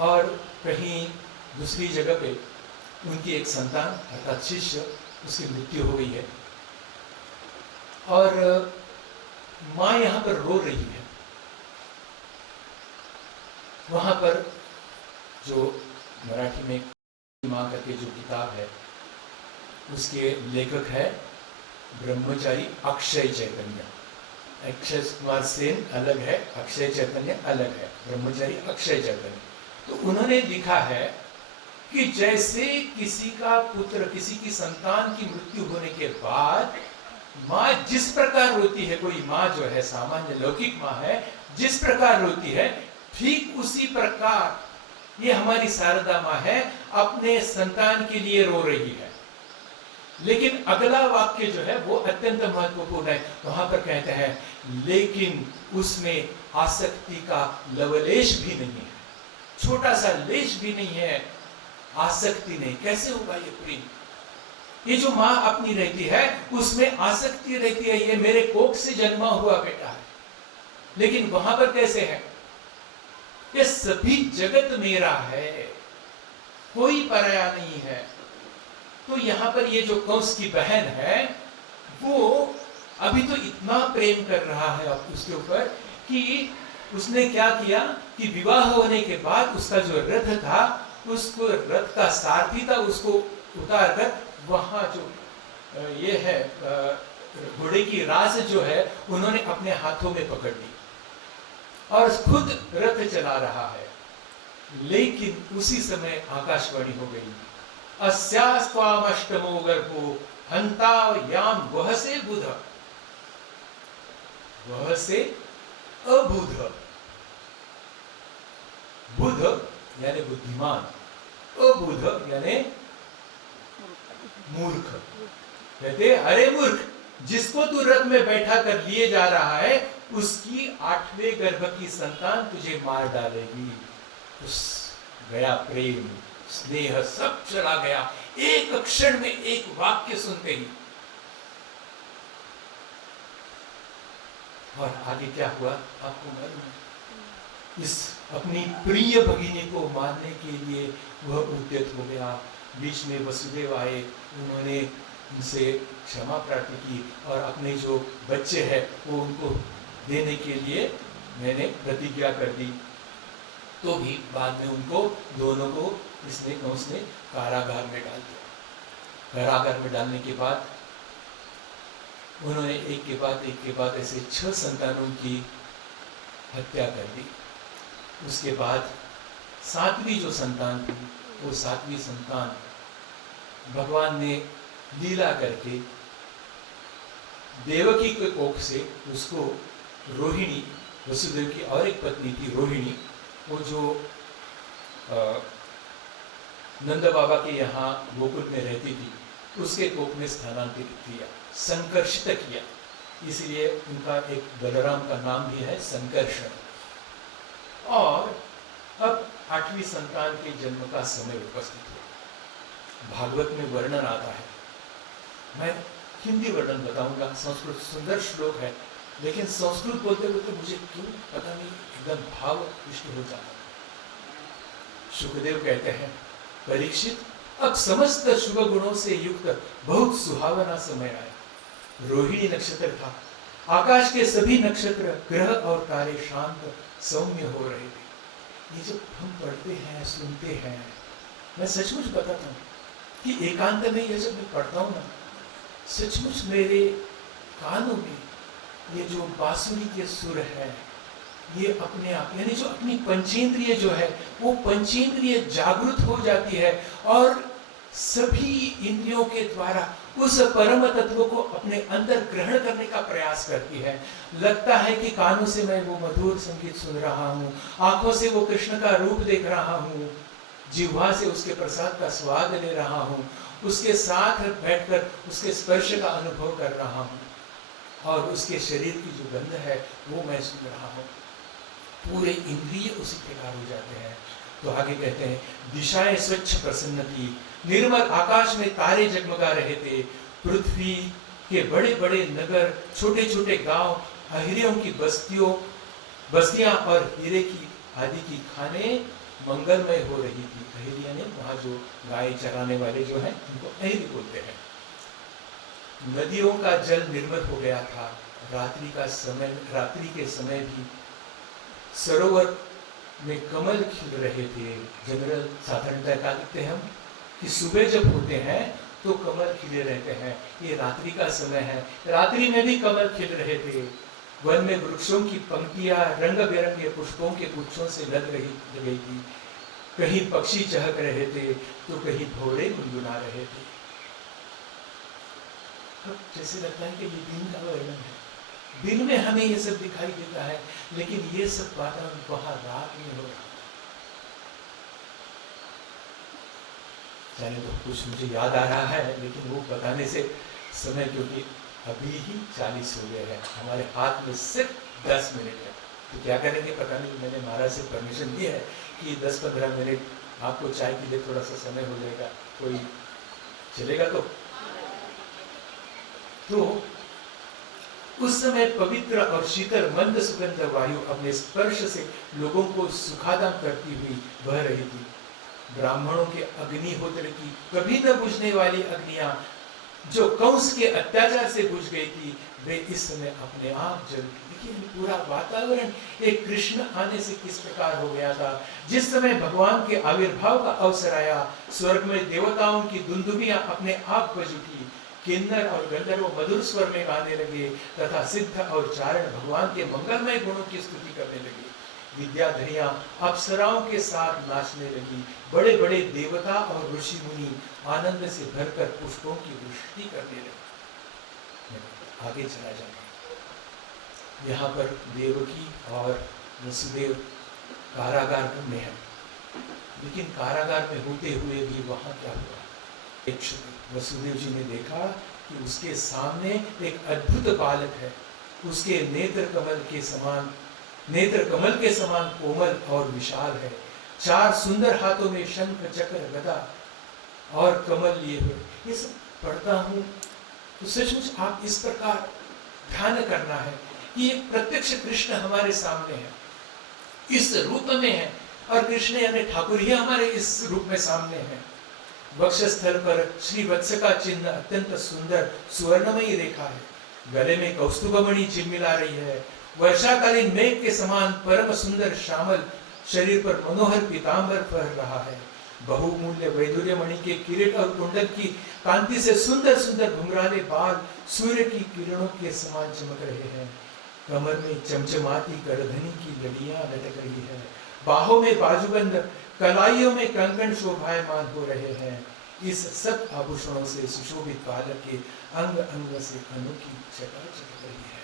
और कहीं दूसरी जगह पे उनकी एक संतान अर्थात शिष्य, उसकी मृत्यु हो गई है। और माँ यहाँ पर रो रही है। वहां पर जो मराठी में माँ करके जो किताब है उसके लेखक है ब्रह्मचारी अक्षय चैतन्य। अक्षय कुमार सेन अलग है, अक्षय चैतन्य अलग है, ब्रह्मचारी अक्षय चैतन्य। तो उन्होंने लिखा है कि जैसे किसी का पुत्र, किसी की संतान की मृत्यु होने के बाद माँ जिस प्रकार रोती है, कोई माँ जो है सामान्य लौकिक माँ है, जिस प्रकार रोती है, ठीक उसी प्रकार ये हमारी शारदा माँ है, अपने संतान के लिए रो रही है। लेकिन अगला वाक्य जो है वो अत्यंत महत्वपूर्ण है। वहां पर कहते हैं लेकिन उसमें आसक्ति का लवलेश भी नहीं है, छोटा सा लेश भी नहीं है, आसक्ति नहीं। कैसे होगा ये प्रेम? ये जो माँ अपनी रहती है उसमें आसक्ति रहती है, ये मेरे कोख से जन्मा हुआ बेटा है। लेकिन वहां पर कैसे है? ये सभी जगत मेरा है, कोई पराया नहीं है। तो यहां पर ये जो कंस की बहन है वो अभी तो इतना प्रेम कर रहा है उसके ऊपर कि उसने क्या किया कि विवाह होने के बाद उसका जो रथ था, उसको रथ का सारथी था, उसको उतार कर वहां जो ये है घोड़े की रास जो है उन्होंने अपने हाथों में पकड़ ली और खुद रथ चला रहा है। लेकिन उसी समय आकाशवाणी हो गई, अस्यास्त्वामष्टमो गर्भो हंता याम वह से बुध, वह से अबुध। बुध यानी बुद्धिमान, अबुध यानी मूर्ख। कहते अरे मूर्ख, जिसको तू रथ में बैठा कर लिए जा रहा है उसकी 8वें गर्भ की संतान तुझे मार डालेगी। उस गया प्रेम, स्नेह सब चला गया एक क्षण में, एक वाक्य सुनते ही। और आगे क्या हुआ आपको मालूम है? इस अपनी प्रिय भगिनी को मारने के लिए वह उद्यत हो गया। बीच में वसुदेव आए, उन्होंने उनसे क्षमा प्रार्थना की और अपने जो बच्चे हैं वो उनको देने के लिए मैंने प्रतिज्ञा कर दी। तो भी बाद में उनको दोनों को उसने कारागार में डाल दिया। कारागार में डालने के बाद उन्होंने एक के बाद ऐसे 6 संतानों की हत्या कर दी। उसके बाद 7वीं जो संतान थी, वो 7वीं संतान भगवान ने लीला करके देवकी के कोख से उसको रोहिणी, वसुदेव की और एक पत्नी थी रोहिणी, वो जो नंद बाबा के यहाँ गोकुल में रहती थी, उसके कोख में स्थानांतरित किया, संकर्षित किया। इसलिए उनका एक बलराम का नाम भी है संकर्षण। और अब 8वीं संतान के जन्म का समय उपस्थित हुआ। भागवत में वर्णन आता है, मैं हिंदी वर्णन बताऊंगा, संस्कृत सुंदर श्लोक है, लेकिन संस्कृत बोलते बोलते मुझे क्यों पता नहीं एकदम भाव पुष्ट हो जाता। सुखदेव कहते हैं, परीक्षित अब समस्त शुभ गुणों से युक्त बहुत सुहावना समय आया। रोहिणी नक्षत्र था, आकाश के सभी नक्षत्र, ग्रह और तारे शांत सौम्य हो रहे थे। ये जब हम पढ़ते हैं, सुनते हैं, मैं सचमुच बताता हूँ कि एकांत में ये जब मैं पढ़ता हूँ ना, सचमुच मेरे कानों में ये जो बांसुरी के सुर है, ये अपने आप यानी जो अपनी पंचेंद्रिय जो है वो पंचेंद्रिय जागृत हो जाती है और सभी इंद्रियों के द्वारा उस परम तत्व को अपने अंदर ग्रहण करने का प्रयास करती है। लगता है कि कानों से मैं वो मधुर संगीत सुन रहा हूँ, आंखों से वो कृष्ण का रूप देख रहा हूँ, जिह्वा से उसके प्रसाद का स्वाद ले रहा हूँ, उसके साथ बैठकर उसके स्पर्श का अनुभव कर रहा हूँ और उसके शरीर की जो गंध है वो मैं सुन रहा हूँ। पूरे इंद्रिय उसी प्रकार हो जाते हैं। तो आगे कहते हैं, दिशाएं स्वच्छ प्रसन्न थी, निर्मल आकाश में तारे जगमगा रहे थे, पृथ्वी के बड़े बड़े नगर, छोटे छोटे गांव, अहिरियों की बस्तियां और हीरे की आदि की खाने मंगलमय हो रही थी। अहिरिया ने वहां जो गाय चराने वाले जो हैं उनको अहिरी बोलते हैं। नदियों का जल निर्मल हो गया था। रात्रि के समय भी सरोवर में कमल खिल रहे थे। जनरल साधारणतः क्या देखते हैं हम कि सुबह जब होते हैं तो कमल खिले रहते हैं, ये रात्रि का समय है, रात्रि में भी कमल खिल रहे थे। वन में वृक्षों की पंक्तियां रंग बिरंगे पुष्पों के गुच्छों से लग गई थी। कहीं पक्षी चहक रहे थे तो कहीं भौरे गुनगुना रहे थे। अब जैसे लगता है कि ये दिन का वर्णन है, दिन में हमें ये सब दिखाई देता है, लेकिन ये सब वातावरण वहां रात में हो रहा। जाने तो कुछ मुझे याद आ रहा है, लेकिन वो बताने से समय, क्योंकि अभी ही 40 हो गए हैं, हमारे हाथ में सिर्फ 10 मिनट है, तो क्या करेंगे पता नहीं। मैंने महाराज से परमिशन दी है कि 10-15 मिनट आपको चाय के लिए थोड़ा सा समय हो जाएगा, कोई चलेगा तो उस समय पवित्र और शीतल मंद सुगंध वायु अपने स्पर्श से लोगों को सुखादा करती हुई बह रही थी। ब्राह्मणों के अग्निहोत्र की कभी न बुझने वाली अग्नियां जो कंस के अत्याचार से बुझ गई थी, वे इस समय अपने आप जल गई। देखिए पूरा वातावरण एक कृष्ण आने से किस प्रकार हो गया था। जिस समय भगवान के आविर्भाव का अवसर आया, स्वर्ग में देवताओं की दुंदुभियां अपने आप बज उठी, किन्नर और गंधर्व मधुर स्वर में गाने लगे तथा सिद्ध और चारण भगवान के मंगलमय गुणों की स्तुति करने लगे। विद्याधरियां अप्सराओं के साथ नाचने लगी। बड़े बड़े देवता और ऋषि मुनि आनंद से भरकर पुष्पों की वृष्टि करने लगे। आगे चला जाए, यहाँ पर देवकी और वसुदेव कारागार में है, लेकिन कारागार में होते हुए भी वहां क्या हुआ। वसुदेव जी ने देखा कि उसके सामने एक अद्भुत बालक है। उसके नेत्र कमल के समान कोमल और विशाल है। 4 सुंदर हाथों में शंख चक्र गदा और कमल लिए हुए। ये सब पढ़ता हूँ तो सचमुच आप इस प्रकार ध्यान करना है कि एक प्रत्यक्ष कृष्ण हमारे सामने है, इस रूप में है, और कृष्ण यानी ठाकुर ही हमारे इस रूप में सामने है। वक्षस्थल पर श्री वत्स का चिन्ह अत्यंत सुंदर सुवर्णमयी रेखा है। गले में कौस्तुभमणि झिलमिला रही है। वर्षाकालीन मेघ के समान परम सुंदर श्यामल शरीर पर मनोहर पीतांबर फहर रहा है। बहुमूल्य वैदुर्य मणि के किरीट और कुंडल की कांति से सुंदर सुंदर घुंघराले बाल सूर्य की किरणों के समान चमक रहे हैं। कमर में चमचमाती करधनी की लड़ियां लटक रही है। बाहों में बाजूबंद, कलाइयों में कंकण शोभायमान हो रहे हैं। इस सब आभूषणों से सुशोभित बालक के अंग अंग से अनोखी चका चमक रही है।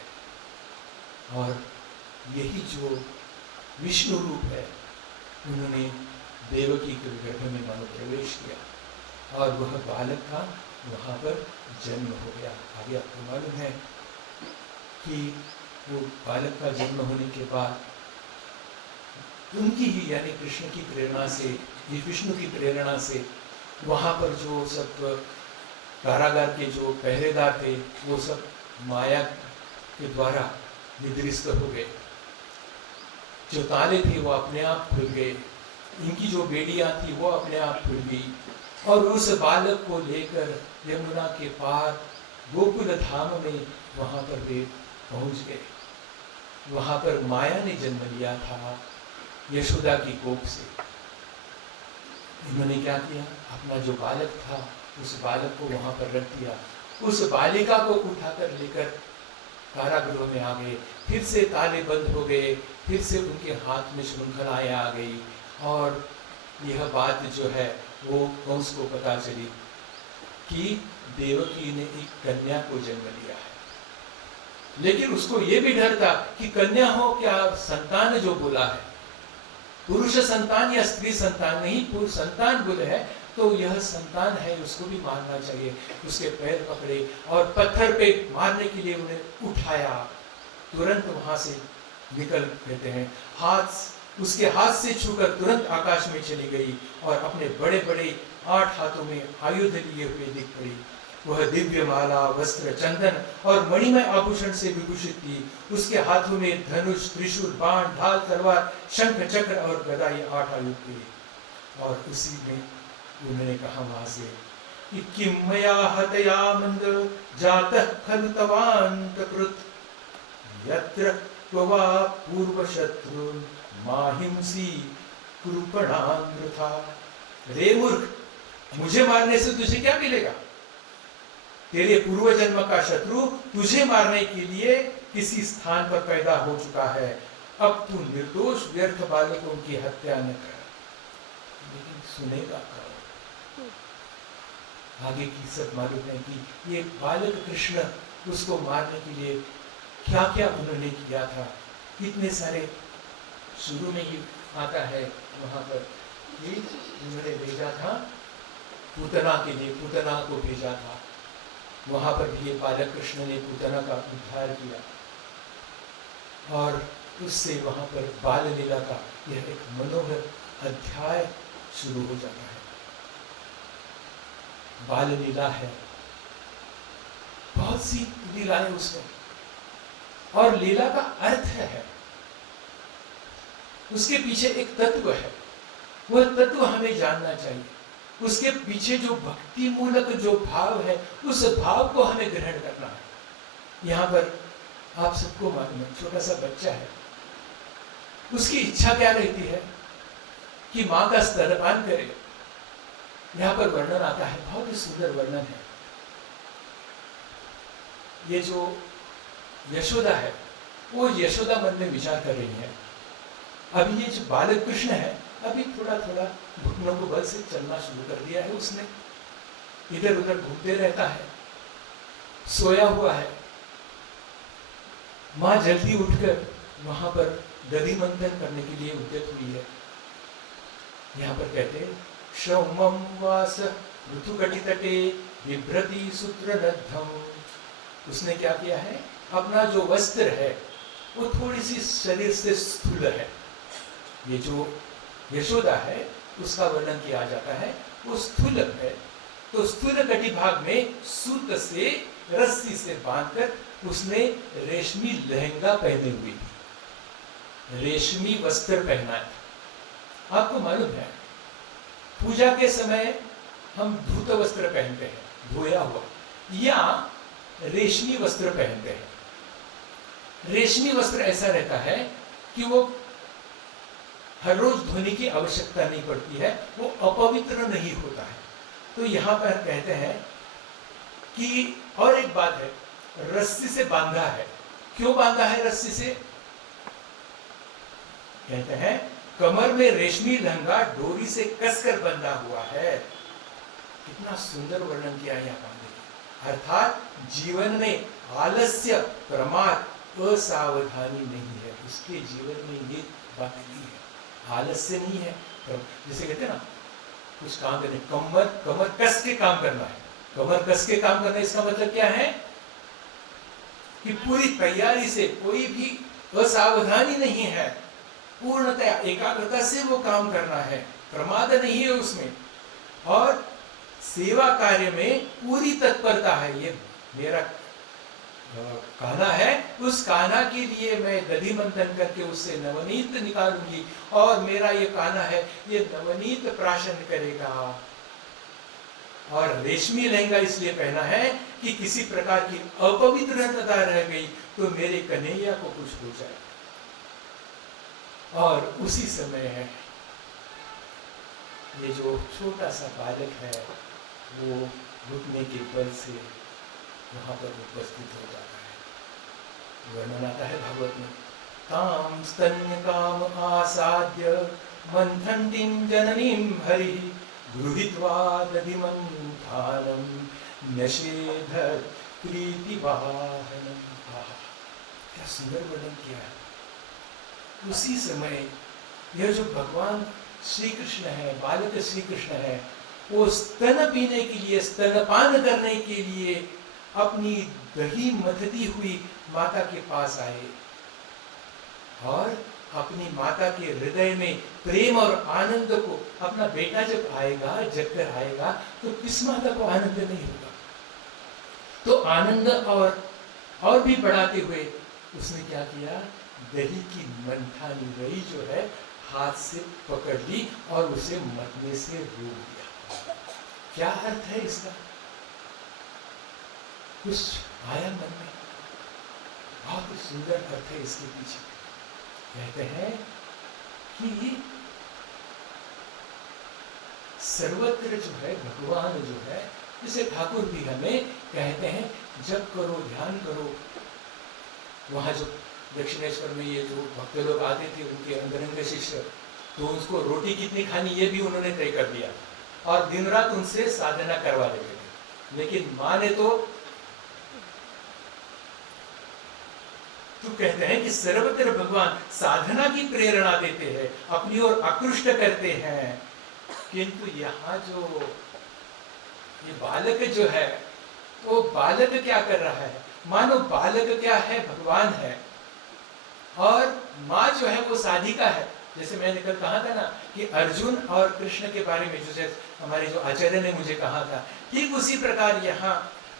और यही जो विष्णु रूप है, उन्होंने देवकी के गर्भ में मानो प्रवेश किया और वह बालक का वहां पर जन्म हो गया। आगे आपको मालूम है कि वो बालक का जन्म होने के बाद उनकी ही यानी कृष्ण की प्रेरणा से, विष्णु की प्रेरणा से वहां पर जो सब कारागार के जो पहरेदार थे वो सब माया के द्वारा निद्रिस्त हो गए। जो ताले थे वो अपने आप खुल गए। इनकी जो बेड़ियां थी वो अपने आप खुल गई और उस बालक को लेकर यमुना के पार गोकुल धाम में वहां पर वे पहुंच गए। वहां पर माया ने जन्म लिया था यशोदा की कोख से। इन्होंने क्या किया, अपना जो बालक था उस बालक को वहां पर रख दिया। उस बालिका को उठाकर लेकर कारागृह में आ गए। फिर से ताले बंद हो गए, फिर से उनके हाथ में श्रृंखलाएं आ गई और यह बात जो है वो कंस को पता चली कि देवकी ने एक कन्या को जन्म लिया है। लेकिन उसको ये भी डर था कि कन्या हो क्या संतान जो बोला है, पुरुष संतान या स्त्री संतान नहीं, पुरुष संतान बोले है तो यह संतान है, उसको भी मारना चाहिए। उसके पैर पकड़े और पत्थर पे मारने के लिए उन्हें उठाया। तुरंत वहां से निकल लेते हैं, हाथ उसके हाथ से छूकर तुरंत आकाश में चली गई और अपने बड़े बड़े 8 हाथों में आयुध लिए हुए दिख पड़ी। वह दिव्य माला, वस्त्र, चंदन और मणिमय आभूषण से विभूषित थी। उसके हाथों में धनुष, त्रिशूल, बाण, ढाल, तलवार, शंख, चक्र और गदा, ये 8 आयुध थे। और उसी में उन्होंने कहा वहां से कि किमया हतया मंद जातः खलु तवान्तकृत यत्र त्ववा पूर्व शत्रु माहिंसी कृपणामृथा। रे मूर्ख, मुझे मारने से तुझे क्या मिलेगा? तेरे पूर्व जन्म का शत्रु तुझे मारने के लिए किसी स्थान पर पैदा हो चुका है। अब तू निर्दोष व्यर्थ बालकों की हत्या न कर। लेकिन सुनेगा कौन? आगे की सब मालूम है कि ये बालक कृष्ण, उसको मारने के लिए क्या क्या उन्होंने किया था। कितने सारे, शुरू में ही आता है वहां पर ये उन्होंने भेजा था पूतना के लिए पूतना को भेजा था। वहां पर भी ये बालक कृष्ण ने पूतना का उद्धार किया और उससे वहां पर बाल लीला का यह एक मनोहर अध्याय शुरू हो जाता है। बाल लीला है, बहुत सी लीलाएं उसमें, और लीला का अर्थ है, उसके पीछे एक तत्व है, वह तत्व हमें जानना चाहिए। उसके पीछे जो भक्ति मूलक जो भाव है, उस भाव को हमें ग्रहण करना है। यहाँ पर आप सबको मालूम है, छोटा सा बच्चा है, उसकी इच्छा क्या रहती है कि माँ का स्तनपान करे। यहाँ पर वर्णन आता है, बहुत ही सुंदर वर्णन है। ये जो यशोदा है, वो यशोदा मन में विचार कर रही है। अभी ये जो बालक कृष्ण है, अभी थोड़ा थोड़ा घुटनों को बल से चलना शुरू कर दिया है उसने, इधर उधर घूमते रहता है, सोया हुआ है। माँ जल्दी उठकर वहां पर दधि मंथन करने के लिए उद्यत हुई है। यहाँ पर कहते हैं, श्रवमं वास ऋतुकटितटे बिभ्रति सूत्रनद्धम। उसने क्या किया है, अपना जो वस्त्र है वो थोड़ी सी शरीर से स्थूल है। ये जो यशोदा है उसका वर्णन किया जाता है, वो स्थूल है। तो स्थूल कटिभाग में सूत से रस्सी से बांधकर उसने रेशमी लहंगा पहने हुई थी, रेशमी वस्त्र पहना है। आपको मालूम है, पूजा के समय हम धूत वस्त्र पहनते हैं, धोया हुआ, या रेशमी वस्त्र पहनते हैं। रेशमी वस्त्र ऐसा रहता है कि वो हर रोज धोने की आवश्यकता नहीं पड़ती है, वो अपवित्र नहीं होता है। तो यहां पर कहते हैं कि, और एक बात है, रस्सी से बांधा है। क्यों बांधा है रस्सी से? कहते हैं, कमर में रेशमी लहंगा डोरी से कसकर बंधा हुआ है। कितना सुंदर वर्णन किया है यहाँ पर। अर्थात जीवन में आलस्य, प्रमाद, असावधानी नहीं है। उसके जीवन में ये बात नहीं है, आलस्य नहीं है। जैसे कहते हैं ना, कुछ काम करने, कमर कस के काम करना है। कमर कस के काम करना, इसका मतलब क्या है कि पूरी तैयारी से, कोई भी असावधानी नहीं है, पूर्णतया एकाग्रता से वो काम करना है, प्रमाद नहीं है उसमें, और सेवा कार्य में पूरी तत्परता है। ये मेरा कान्हा है, उस कान्हा के लिए मैं दधि मंथन करके उससे नवनीत निकालूंगी, और मेरा ये कान्हा है, ये नवनीत प्राशन करेगा। और रेशमी लहंगा इसलिए पहना है कि किसी प्रकार की अपवित्रता रह गई तो मेरे कन्हैया को कुछ हो जाए। और उसी समय है, ये जो छोटा सा बालक है, वो घुटने के बल से वहां पर उपस्थित हो जाता है। वर्णन आता है भागवत में, ताम स्तन्य काम आसाद्य मंथन्तीं जननीं हरि गृहीत्वा दधिमन्थानं न्यषेध प्रीतिवाहनं। क्या सुंदर वर्णन किया है। उसी समय यह जो भगवान श्री कृष्ण है, बालक श्री कृष्ण है, वो स्तन पीने के लिए, स्तनपान करने के लिए अपनी दही मथती हुई माता के पास आए, और अपनी माता के हृदय में प्रेम और आनंद को, अपना बेटा जब आएगा, जग कर आएगा, तो किस माता को आनंद नहीं होगा। तो आनंद और भी बढ़ाते हुए उसने क्या किया, दही की मंथानी रही जो है हाथ से पकड़ ली और उसे मथने से रोक दिया। क्या अर्थ है इसका? कुछ आया मन में, बहुत ही सुंदर अर्थ है इसके पीछे। कहते हैं कि सर्वत्र जो है भगवान जो है, जिसे ठाकुर भी हमें कहते हैं, जप करो, ध्यान करो। वहां जो दक्षिणेश्वर में ये जो भक्त लोग आते थे, उनके अंतरंग शिष्य, तो उसको रोटी कितनी खानी ये भी उन्होंने तय कर दिया, और दिन रात उनसे साधना करवा देते थे। लेकिन माँ ने तो कहते हैं कि सर्वत्र भगवान साधना की प्रेरणा देते हैं, अपनी ओर आकृष्ट करते हैं। किंतु यहाँ जो ये बालक जो है वो बालक क्या कर रहा है, मानो बालक क्या है, भगवान है, और माँ जो है वो साधिका है। जैसे मैंने कल कहा था ना कि अर्जुन और कृष्ण के बारे में जो हमारे जो आचार्य ने मुझे कहा था, ठीक उसी प्रकार यहाँ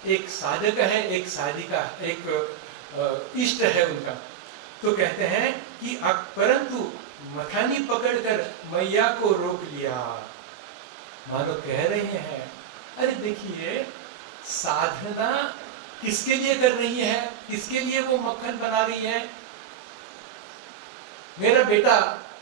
एक साधक है, एक साधिका, एक इष्ट है उनका। तो कहते हैं कि परंतु मथानी पकड़कर मैया को रोक लिया। मानो कह रहे हैं, अरे देखिए साधना किसके लिए कर रही है, किसके लिए वो मक्खन बना रही है। मेरा बेटा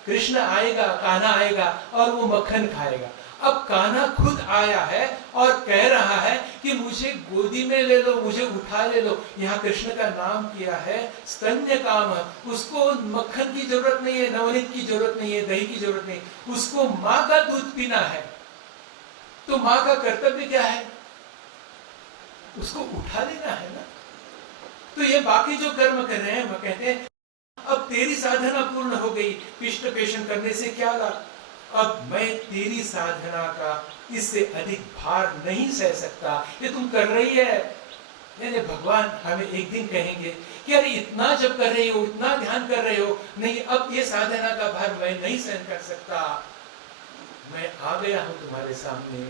कृष्ण आएगा, कान्हा आएगा और वो मक्खन खाएगा। अब कान्हा खुद आया है और कह रहा है कि मुझे गोदी में ले लो, मुझे उठा ले लो। यहाँ कृष्ण का नाम किया है स्तन्य काम, उसको मक्खन की जरूरत नहीं है, नवनीत की जरूरत नहीं है, दही की जरूरत नहीं, उसको माँ का दूध पीना है। तो माँ का कर्तव्य क्या है, उसको उठा लेना है ना। तो ये बाकी जो कर्म कर रहे हैं वो कहते हैं अब तेरी साधना पूर्ण हो गई, पिष्ट पेषण करने से क्या लाभ, अब मैं तेरी साधना का इससे अधिक भार नहीं सह सकता। ये तुम कर रही है, यानी भगवान हमें एक दिन कहेंगे कि अरे इतना जब कर रही हो, इतना ध्यान कर रहे हो, नहीं अब ये साधना का भार मैं नहीं सहन कर सकता, मैं आ गया हूं तुम्हारे सामने।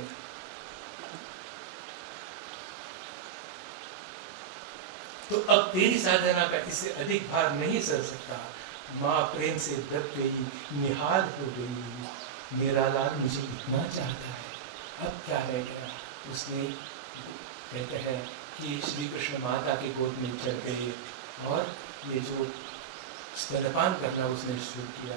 तो अब तेरी साधना का इससे अधिक भार नहीं सह सकता। माँ प्रेम से दब गई, निहाल हो गई, मेरा लाल मुझे इतना चाहता है, अब क्या रह गया। उसने कहते हैं कि श्री कृष्ण माता के गोद में चढ़ गए और ये जो स्तनपान करना उसने शुरू किया।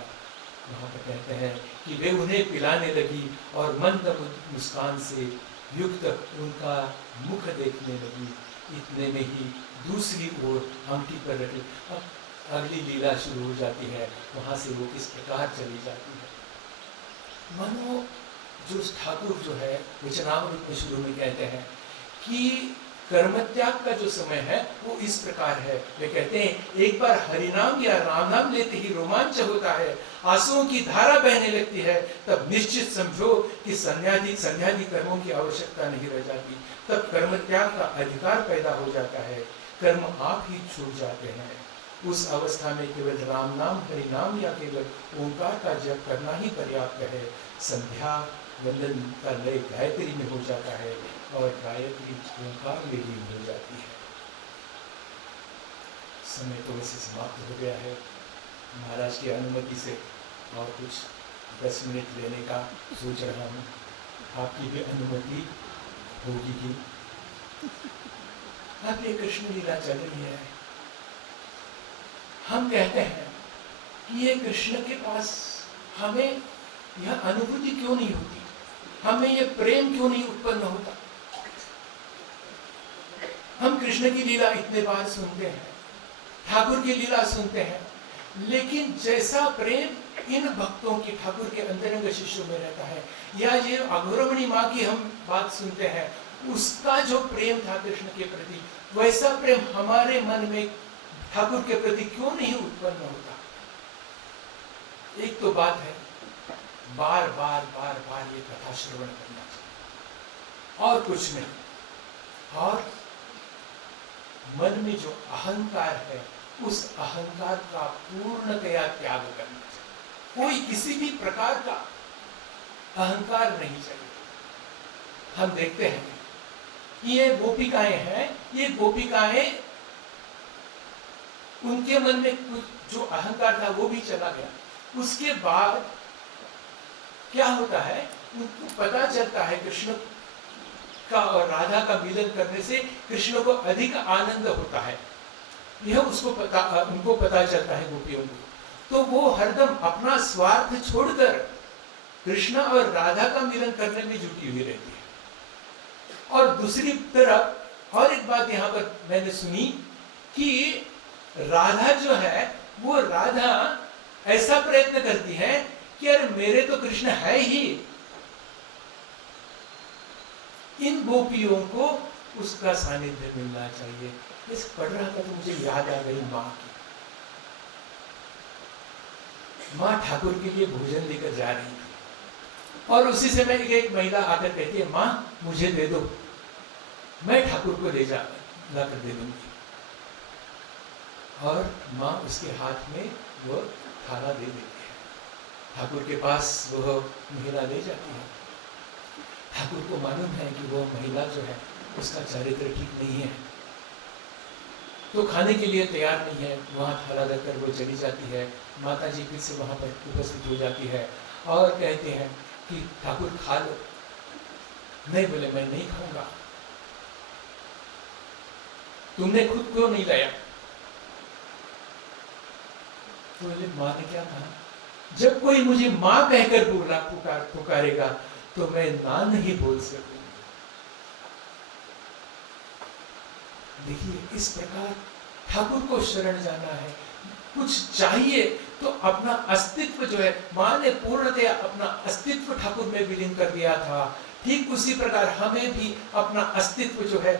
वहाँ पर कहते हैं कि वे उन्हें पिलाने लगी और मंद मुस्कान से युक्त उनका मुख देखने लगी। इतने में ही दूसरी ओर अंगठी पर रखी, अब अगली लीला शुरू हो जाती है। वहाँ से वो किस प्रकार चली जाती है। मानो जो ठाकुर जो है वचनामृत में शुरू में कहते हैं कि कर्मत्याग का जो समय है वो इस प्रकार है। वे कहते हैं एक बार हरिनाम या राम नाम लेते ही रोमांच होता है, आंसुओं की धारा बहने लगती है, तब निश्चित समझो कि संध्यादि कर्मों की आवश्यकता नहीं रह जाती। तब कर्मत्याग का अधिकार पैदा हो जाता है, कर्म आप ही छूट जाते हैं। उस अवस्था में केवल राम नाम, हरि नाम या केवल ओंकार का जप करना ही पर्याप्त है। संध्या वंदन का लय गायत्री में हो जाता है और गायत्री ओंकार में लीन हो जाती है। समय तो वैसे समाप्त हो गया है। महाराज की अनुमति से और कुछ 10 मिनट लेने का सोच रहा हूँ, आपकी भी अनुमति होगी कि अब ये कृष्ण लीला चल रही है। हम कहते हैं कि ये कृष्ण के पास हमें यह अनुभूति क्यों नहीं होती, हमें यह प्रेम क्यों नहीं उत्पन्न होता। हम कृष्ण की लीला इतने बार सुनते हैं, ठाकुर की लीला सुनते हैं, लेकिन जैसा प्रेम इन भक्तों की ठाकुर के अंतरंग शिष्यों में रहता है, या ये अघोरमणि माँ की हम बात सुनते हैं, उसका जो प्रेम था कृष्ण के प्रति, वैसा प्रेम हमारे मन में ठाकुर के प्रति क्यों नहीं उत्पन्न होता। एक तो बात है बार बार बार बार ये कथा श्रवण करना चाहिए और कुछ नहीं। और मन में जो अहंकार है उस अहंकार का पूर्णतया त्याग करना चाहिए। कोई किसी भी प्रकार का अहंकार नहीं चाहिए। हम देखते हैं कि ये गोपिकाएं हैं, ये गोपिकाएं उनके मन में कुछ जो अहंकार था वो भी चला गया। उसके बाद क्या होता है, उनको पता चलता है कृष्ण का और राधा का मिलन करने से कृष्ण को अधिक आनंद होता है, यह उनको पता चलता है गोपियों को। तो वो हरदम अपना स्वार्थ छोड़कर कृष्ण और राधा का मिलन करने में जुटी हुई रहती है। और दूसरी तरफ और एक बात यहाँ पर मैंने सुनी कि राधा जो है वो राधा ऐसा प्रयत्न करती है कि अरे मेरे तो कृष्ण है ही, इन गोपियों को उसका सानिध्य मिलना चाहिए। इस पढ़ रहा था तो मुझे याद आ गई माँ की। माँ ठाकुर के लिए भोजन लेकर जा रही थी और उसी समय एक महिला आकर कहती है, माँ मुझे दे दो। मैं ठाकुर को ले जा कर दे दूंगी। और माँ उसके हाथ में वो थाला दे देती है, ठाकुर के पास वो महिला ले जाती है। ठाकुर को मालूम है कि वो महिला जो है उसका चरित्र ठीक नहीं है, तो खाने के लिए तैयार नहीं है। वहाँ थाला रखकर वो चली जाती है। माता जी फिर से वहाँ पर उपस्थित हो जाती है और कहते हैं कि ठाकुर खा लो। नहीं, बोले मैं नहीं खाऊंगा। तुमने खुद क्यों नहीं लाया? तो बोले माँ ने क्या कहा, जब कोई मुझे माँ कहकर पुकारेगा तो मैं ना नहीं बोल सकूंगी। देखिए, इस प्रकार ठाकुर को शरण जाना है। कुछ चाहिए तो अपना अस्तित्व जो है, माँ ने पूर्णतया अपना अस्तित्व ठाकुर में विलीन कर दिया था। ठीक उसी प्रकार हमें भी अपना अस्तित्व जो है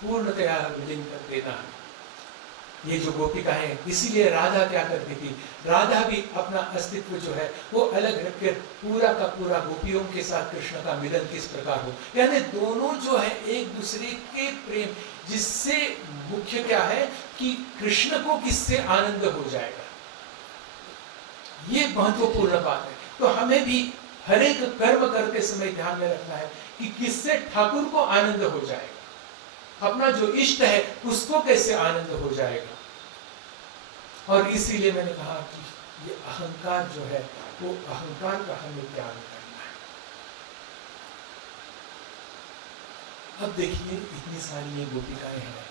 पूर्णतया विलीन कर देना है। ये जो गोपिका है, इसीलिए राधा क्या करती थी, राधा भी अपना अस्तित्व जो है वो अलग रखकर पूरा का पूरा गोपियों के साथ कृष्ण का मिलन किस प्रकार हो, यानी दोनों जो है एक दूसरे के प्रेम, जिससे मुख्य क्या है कि कृष्ण को किससे आनंद हो जाएगा, ये महत्वपूर्ण बात है। तो हमें भी हर एक कर्म करते समय ध्यान में रखना है कि किससे ठाकुर को आनंद हो जाएगा, अपना जो इष्ट है उसको कैसे आनंद हो जाएगा। और इसीलिए मैंने कहा कि ये अहंकार जो है वो अहंकार का हमें त्याग करना है। अब देखिए, इतनी सारी ये गोपिकाएं हैं,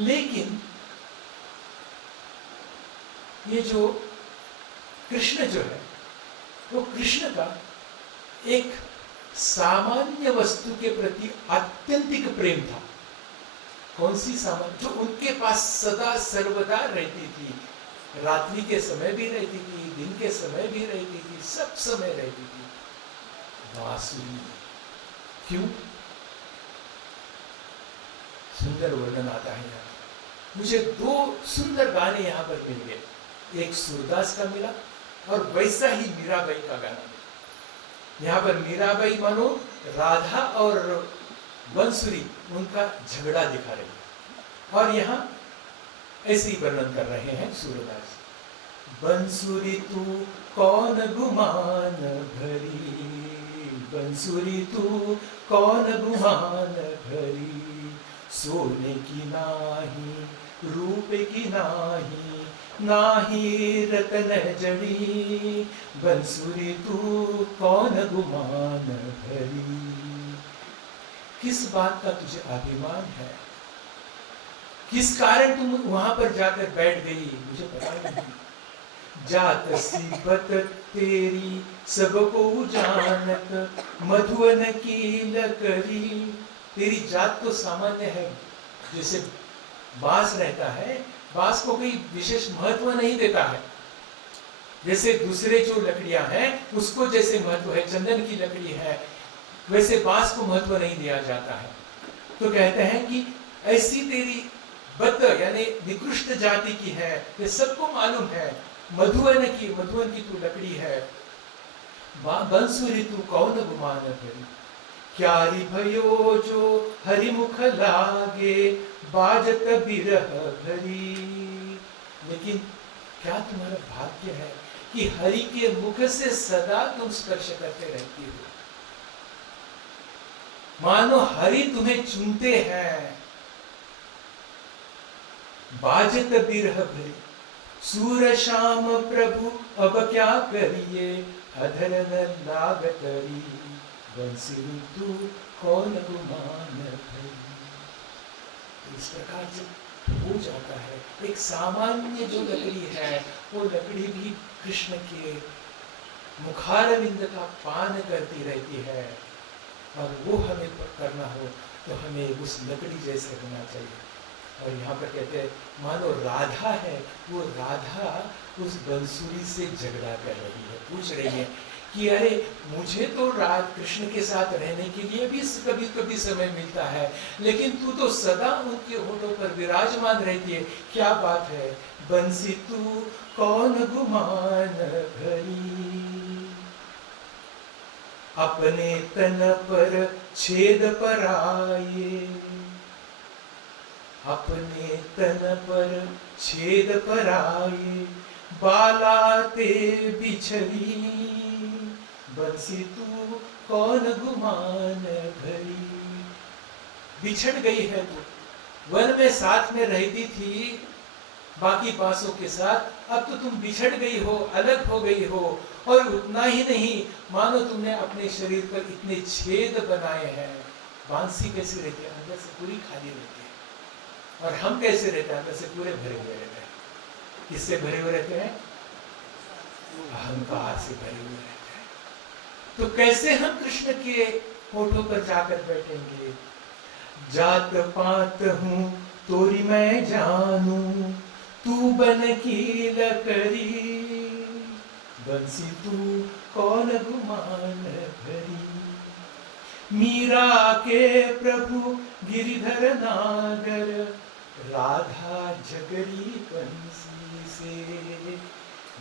लेकिन ये जो कृष्ण जो है वो कृष्ण का एक सामान्य वस्तु के प्रति आत्यंतिक प्रेम था। कौन सी सामान्य? जो उनके पास सदा सर्वदा रहती थी, रात्रि के समय भी रहती थी, दिन के समय भी रहती थी, सब समय रहती थी, बांसुरी। क्यों? सुंदर वर्णन आता है यहाँ। मुझे दो सुंदर गाने यहाँ पर मिल गए, एक सूरदास का मिला और वैसा ही मीराबाई का गाना मिला। यहाँ पर मीराबाई मानो राधा और बंसुरी उनका झगड़ा दिखा रही है, और यहाँ ऐसे ही वर्णन कर रहे हैं सूरदास। बंसुरी तू कौन गुमान भरी, बंसुरी तू कौन गुमान भरी, सोने की नाही रूप की नाही, नाही रतन जड़ी, बंसुरी तू कौन गुमान भरी। किस बात का तुझे अभिमान है, किस कारण तुम वहां पर जाकर बैठ गई, मुझे पता नहीं। जात सीबत तेरी सबको जानत, मधुवन की लकड़ी। तेरी जात तो सामान्य है, जैसे बांस रहता है, बांस को कोई विशेष महत्व नहीं देता है। जैसे दूसरे जो लकड़ियां हैं उसको जैसे महत्व है, चंदन की लकड़ी है, वैसे बांस को महत्व नहीं दिया जाता है। तो कहते हैं कि ऐसी तेरी बत यानी निकृष्ट जाति की है, ये सबको मालूम है। मधुवन की तू लकड़ी है, बंसुरी तू कौन गुमान भरी। क्यारी भयो जो हरिमुख लागे, बाजत बिरह भरी। लेकिन क्या तुम्हारा भाग्य है कि हरि के मुख से सदा तुम स्पर्श करते रहती हो, मानो हरि तुम्हें चुनते हैं। बाजत बिरह भरी, सूर श्याम प्रभु अब क्या करिए, अधर न लागतरी, बंसुरी तू कौन गुमान भरी। इस प्रकार से हो जाता है। एक सामान्य जो लकड़ी है वो लकड़ी भी कृष्ण के मुखारविंद का पान करती रहती है, और वो हमें करना हो तो हमें उस लकड़ी जैसे होना चाहिए। और यहाँ पर कहते हैं मानो राधा है, वो राधा उस बंसुरी से झगड़ा कर रही है, पूछ रही है कि अरे मुझे तो कृष्ण के साथ रहने के लिए भी कभी कभी समय मिलता है, लेकिन तू तो सदा उनके होठों पर विराजमान रहती है, क्या बात है। बंसी तू कौन गुमान भरी। अपने तन पर छेद पराये, अपने तन पर छेद पराये, बालाते बिछड़ी, बंसी तू कौन गुमान भरी। बिछड़ गई है तू, वन में साथ में रहती थी बाकी बांसों के साथ, अब तो तुम बिछड़ गई हो, अलग हो गई हो। और उतना ही नहीं, मानो तुमने अपने शरीर पर इतने छेद बनाए हैं। बांसी कैसे रहती है, अंदर से पूरी खाली रहती है, और हम कैसे रहते हैं, अंदर से पूरे भरे हुए रहते हैं। किससे भरे हुए रहते हैं? अहंकार से भरे हुए रहते हैं। तो कैसे हम कृष्ण के होठों पर जाकर बैठेंगे? जात पात हूँ तोरी मैं जानू, तू बन की लकड़ी, बंसी तू कौन गुमान भरी। मीरा के प्रभु गिरिधर नागर, राधा झगड़ी बंसी से,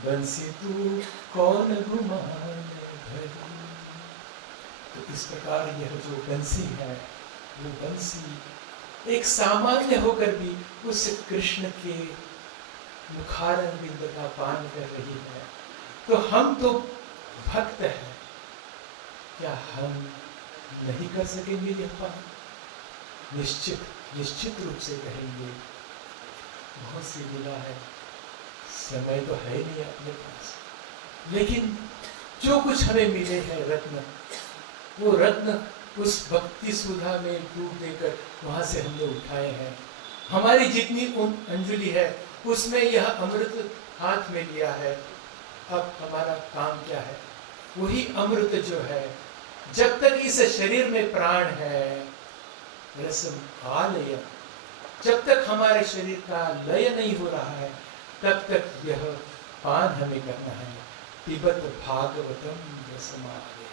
बंसी तू कौन गुमान भरी। तो इस प्रकार यह जो बंसी है, वो बंसी एक सामान्य होकर भी उस कृष्ण के मुखारन बिंद का पान कर रही है। तो हम तो भक्त हैं, क्या हम नहीं कर सकेंगे यह पान? निश्चित रूप से कहेंगे। बहुत सी लीला है, समय तो है नहीं अपने पास, लेकिन जो कुछ हमें मिले हैं रत्न, वो रत्न उस भक्ति सुधा में डूब देकर वहां से हमने उठाए हैं। हमारी जितनी अंजलि है उसमें यह अमृत हाथ में लिया है। अब हमारा काम क्या है? वही अमृत जो है, जब तक इस शरीर में प्राण है, रसम आलय, जब तक हमारे शरीर का लय नहीं हो रहा है, तब तक यह पान हमें करना है। पिबत भागवतम रसमालय।